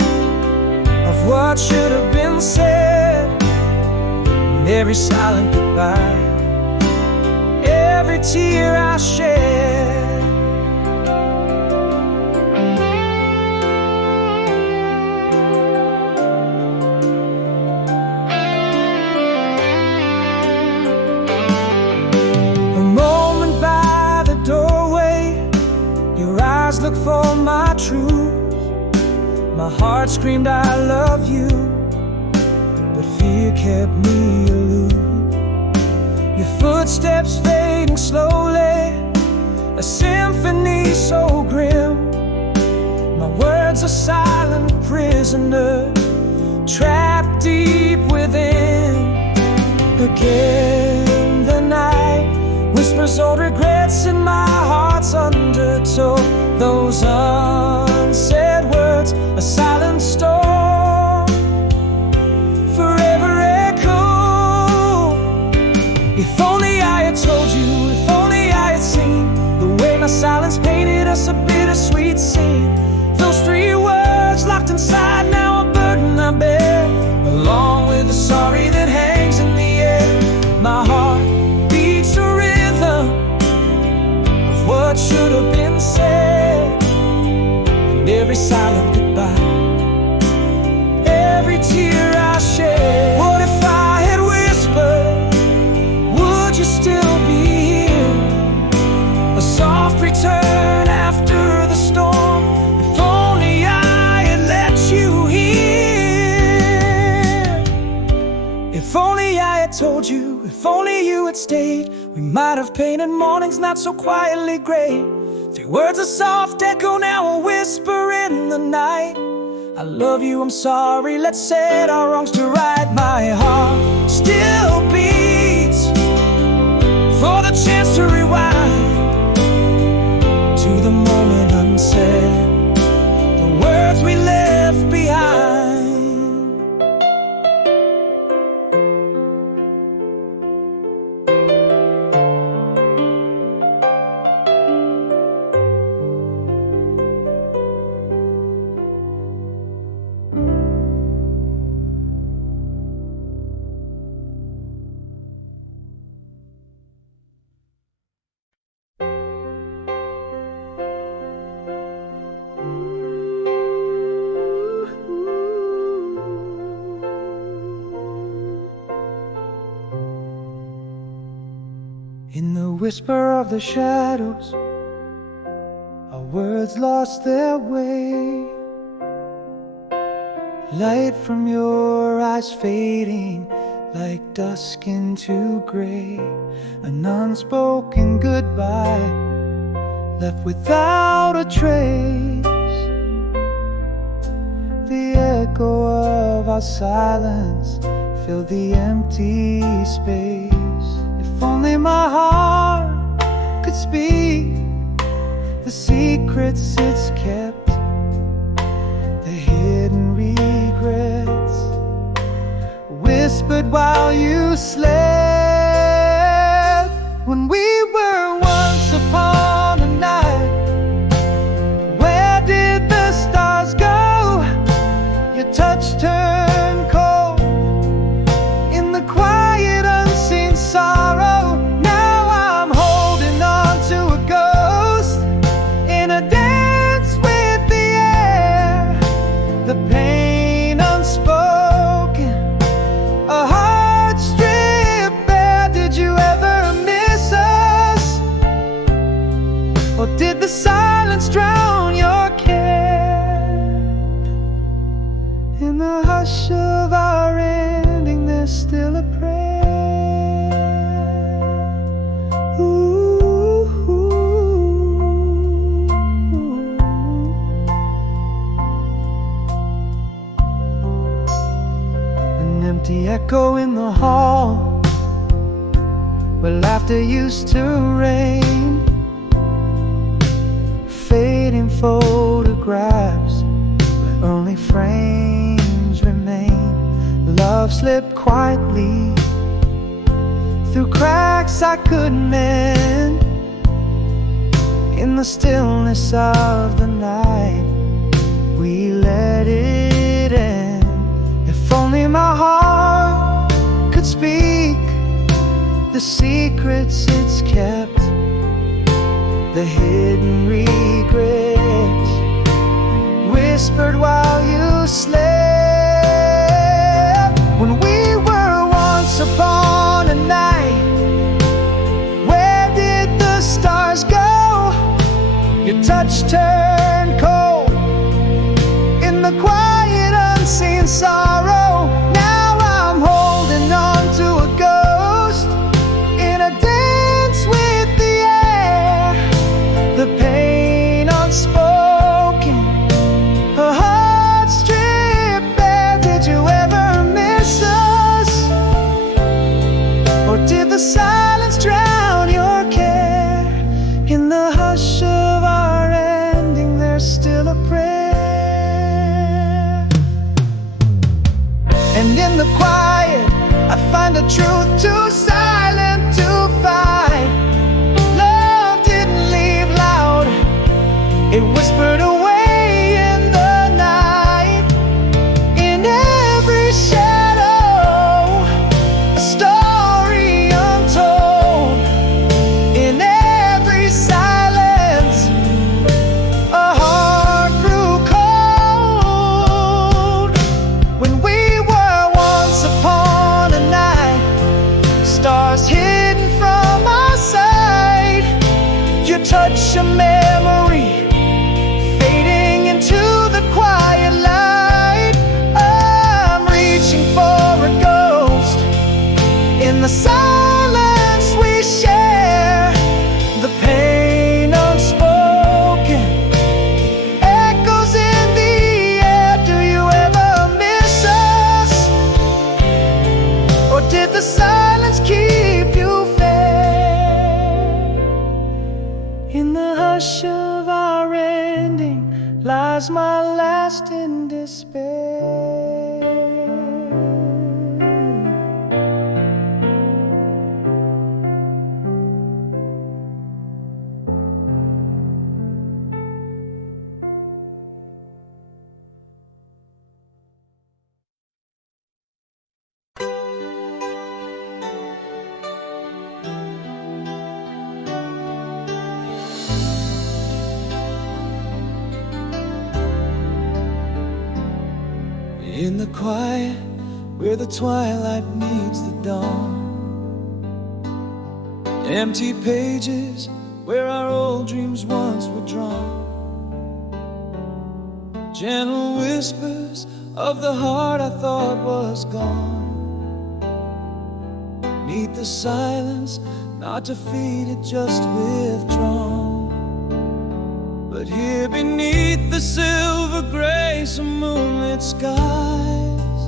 of what should have been said, and every silent goodbye, every tear I shed. A moment by the doorway, your eyes look for my truth. My heart screamed I love you, but fear kept me aloof. Your footsteps fading slowly, a symphony so grim. My words a silent prisoner, trapped deep within. Again the night whispers old regrets in my heart's undertow. Those unsaid words, a silent storm, forever echo. If only I had told you, if only I had seen the way my silence painted us a bittersweet scene. Those three words locked inside, now a burden I bear, along with the sorry that hangs in the air. My heart beats a rhythm of what should have been said, and every silent goodbye, every tear I shed. What if I had whispered, would you still be here? A soft return after the storm. If only I had let you hear. If only I had told you, if only you had stayed, we might have painted mornings not so quietly gray. Three words a soft echo, now a whisper in the night. I love you, I'm sorry, let's set our wrongs to right. My heart still beats for the chance to rewind to the moment unsaid, the words we left behind. In the whisper of the shadows, our words lost their way. Light from your eyes fading like dusk into gray. An unspoken goodbye left without a trace. The echo of our silence filled the empty space. If only my heart could speak the secrets it's kept, the hidden regrets whispered while you slept. When we were once upon a night, where did the stars go? Your touch turned cold in the quiet unseen sorrow. empty echo in the hall where laughter used to reign. Fading photographs where only frames remain. Love slipped quietly through cracks I couldn't mend. In the stillness of the night, we let it end. If only my heart could speak the secrets it's kept, the hidden regrets whispered while you slept. When we were once upon a night, where did the stars go? Your touch turned cold in the quiet unseen sorrow. Now I'm holding on to a ghost in a dance with the air. The pain unspoken, a heart stripped bare. Did you ever miss us? Or did the silence drown your care? In the hush of our ending, there's still a prayer. And in the quiet, I find a truth too silent to fight. Love didn't leave loud, it whispered away in the night. In every shadow, a story untold. In every silence, a heart grew cold. When we were once upon a night, stars hidden from our sight. You touch a memory fading into the quiet light. I'm reaching for a ghost in the silence we share. The pain unspoken echoes in the air. Do you ever miss us? Or did the silence keep you fair? In the hush of our ending lies my lasting despair. In the quiet, where the twilight meets the dawn. Empty pages, where our old dreams once were drawn. Gentle whispers of the heart I thought was gone. Meet the silence, not defeated, just withdrawn. But here beneath the silver grace of moonlit skies,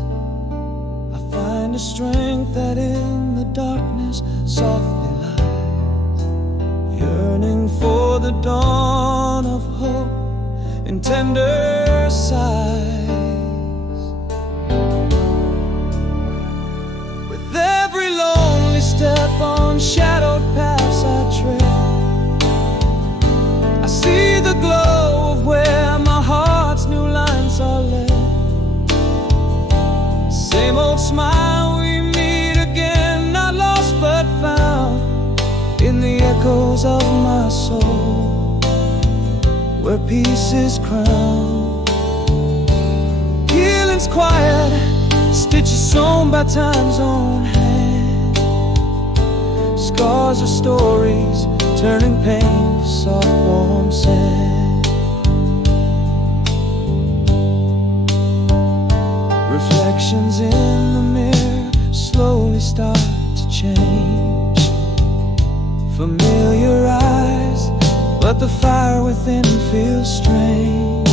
I find a strength that in the darkness softly lies, yearning for the dawn of hope in tender sighs. With every lonely step on shadowed paths I tread, I see the glow of where my heart's new lines are led. Same old smile, we meet again, not lost but found, in the echoes of my soul, where peace is crowned. Healing's quiet, stitches sewn by time's own hand. Scars are stories, turning pain to soft warm sand. Reflections in the mirror slowly start to change. Familiar eyes, but the fire within feels strange.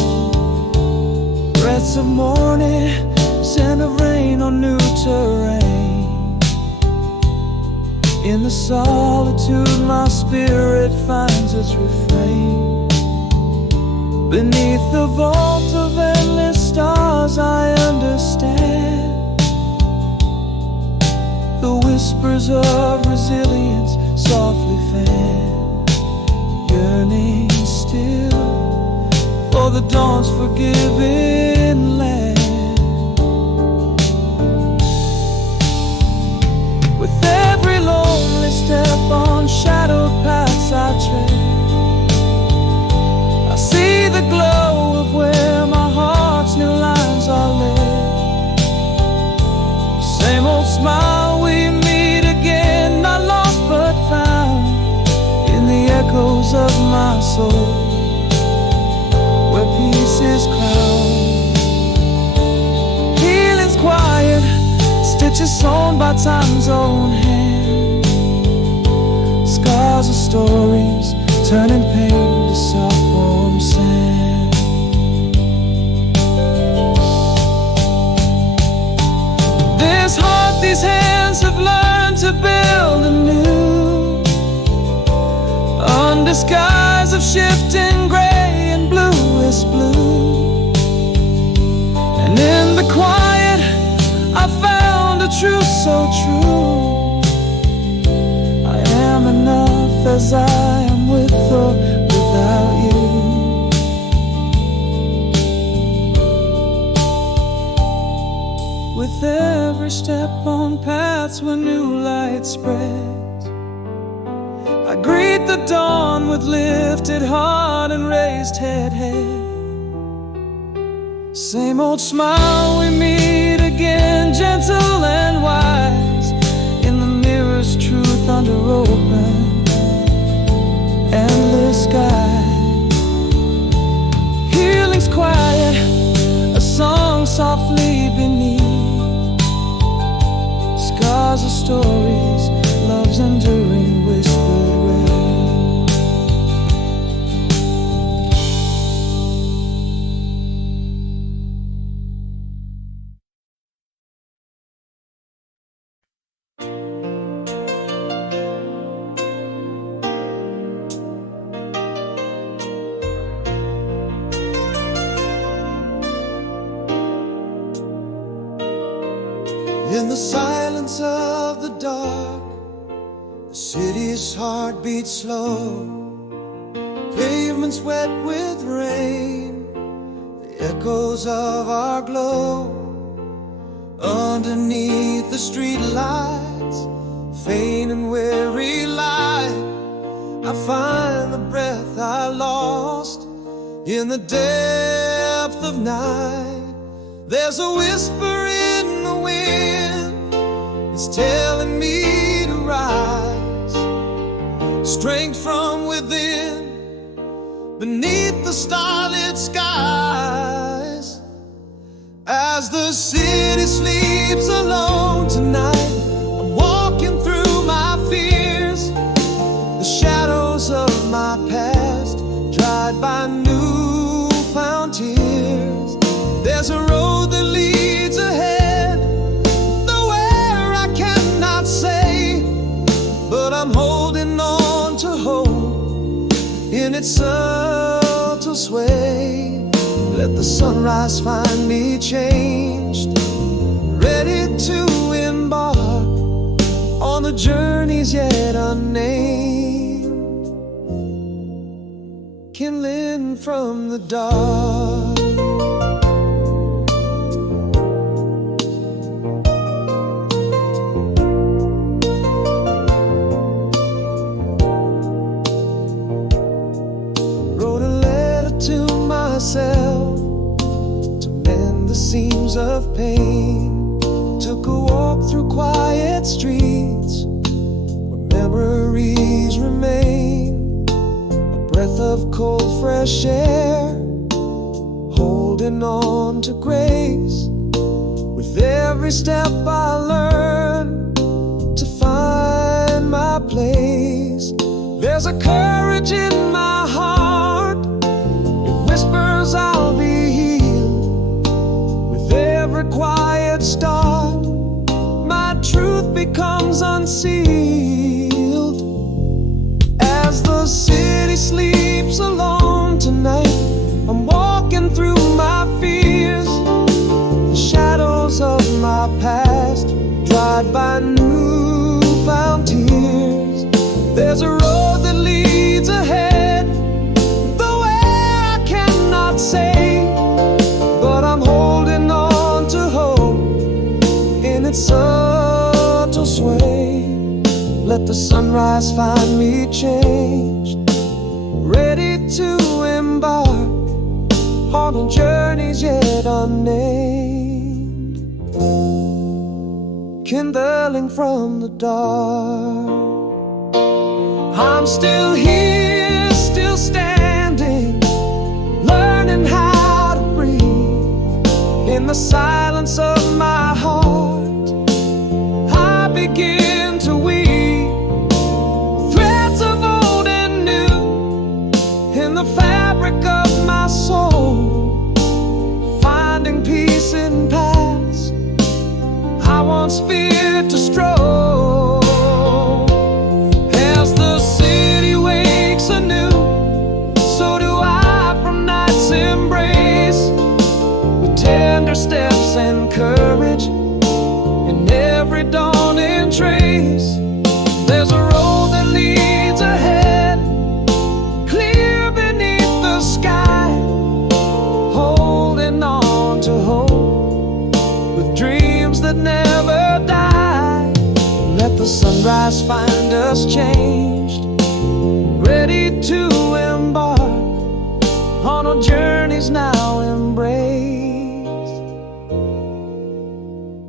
Breaths of morning, scent of rain on new turf In the solitude my spirit finds its refrain. Beneath the vault of endless stars I understand the whispers of resilience softly fan, yearning still for the dawn's forgiven land. With every lonely step on shadowed paths I tread, I see the glow of where my heart's new lines are led. Same old smile, we meet again, not lost but found in the echoes of my soul, where peace is crowned. Healing's quiet, stitches sewn by time's own hand, scars of stories turning pain to soft warm sand. This heart, these hands have learned to build anew, under skies of shifting gray and bluest blue. And in the quiet I found a truth so true: I am enough as I am, with or without you. With every step on paths where new light spreads, I greet the dawn with lifted heart and raised head. Same old smile, we meet again, gentle and wise, in the mirror's truth under open, endless sky. Healing's quiet, a song softly beneath, scars of stories, love's enduring whispered rain. In the silence of the dark, the city's heart beats slow, pavements wet with rain, the echoes of our glow. Underneath the street lights, faint and weary light, I find the breath I lost in the depth of night. There's a whisper in the wind, it's telling me to rise, strength from within, beneath the starlit skies. As the city sleeps alone tonight, I'm walking through my fears, the shadows of my past dried by newfound tears. There's a road that leads ahead, nowhere I cannot say, but I'm holding on to hope in its subtle sway. Let the sunrise find me changed, ready to embark on the journeys yet unnamed, kindling from the dark. Myself to mend the seams of pain, took a walk through quiet streets where memories remain, a breath of cold fresh air, holding on to grace. With every step I learn to find my place. There's a courage in my heart, whispers I'll be healed. With every quiet start, my truth becomes unsealed. past, dried by newfound tears. There's a road that leads ahead, the way I cannot say, but I'm holding on to hope in its subtle sway. Let the sunrise find me changed, ready to embark on journeys yet unnamed, kindling from the dark. I'm still here, still standing, learning how to breathe. In the silence of my heart, I begin to weave threads of old and new in the fabric of my soul, finding peace in paths I once feared to stroll. As the city wakes anew, so do I from night's embrace, with tender steps and courage in every dawning trace. There's a road that leads ahead, clear beneath the sky, holding on to hope with dreams that never die. Let the sunrise find us changed, ready to embark on our journeys now embraced,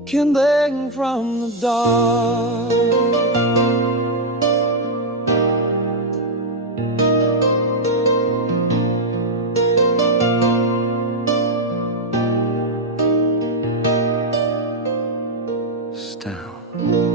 kindling from the dark. Down.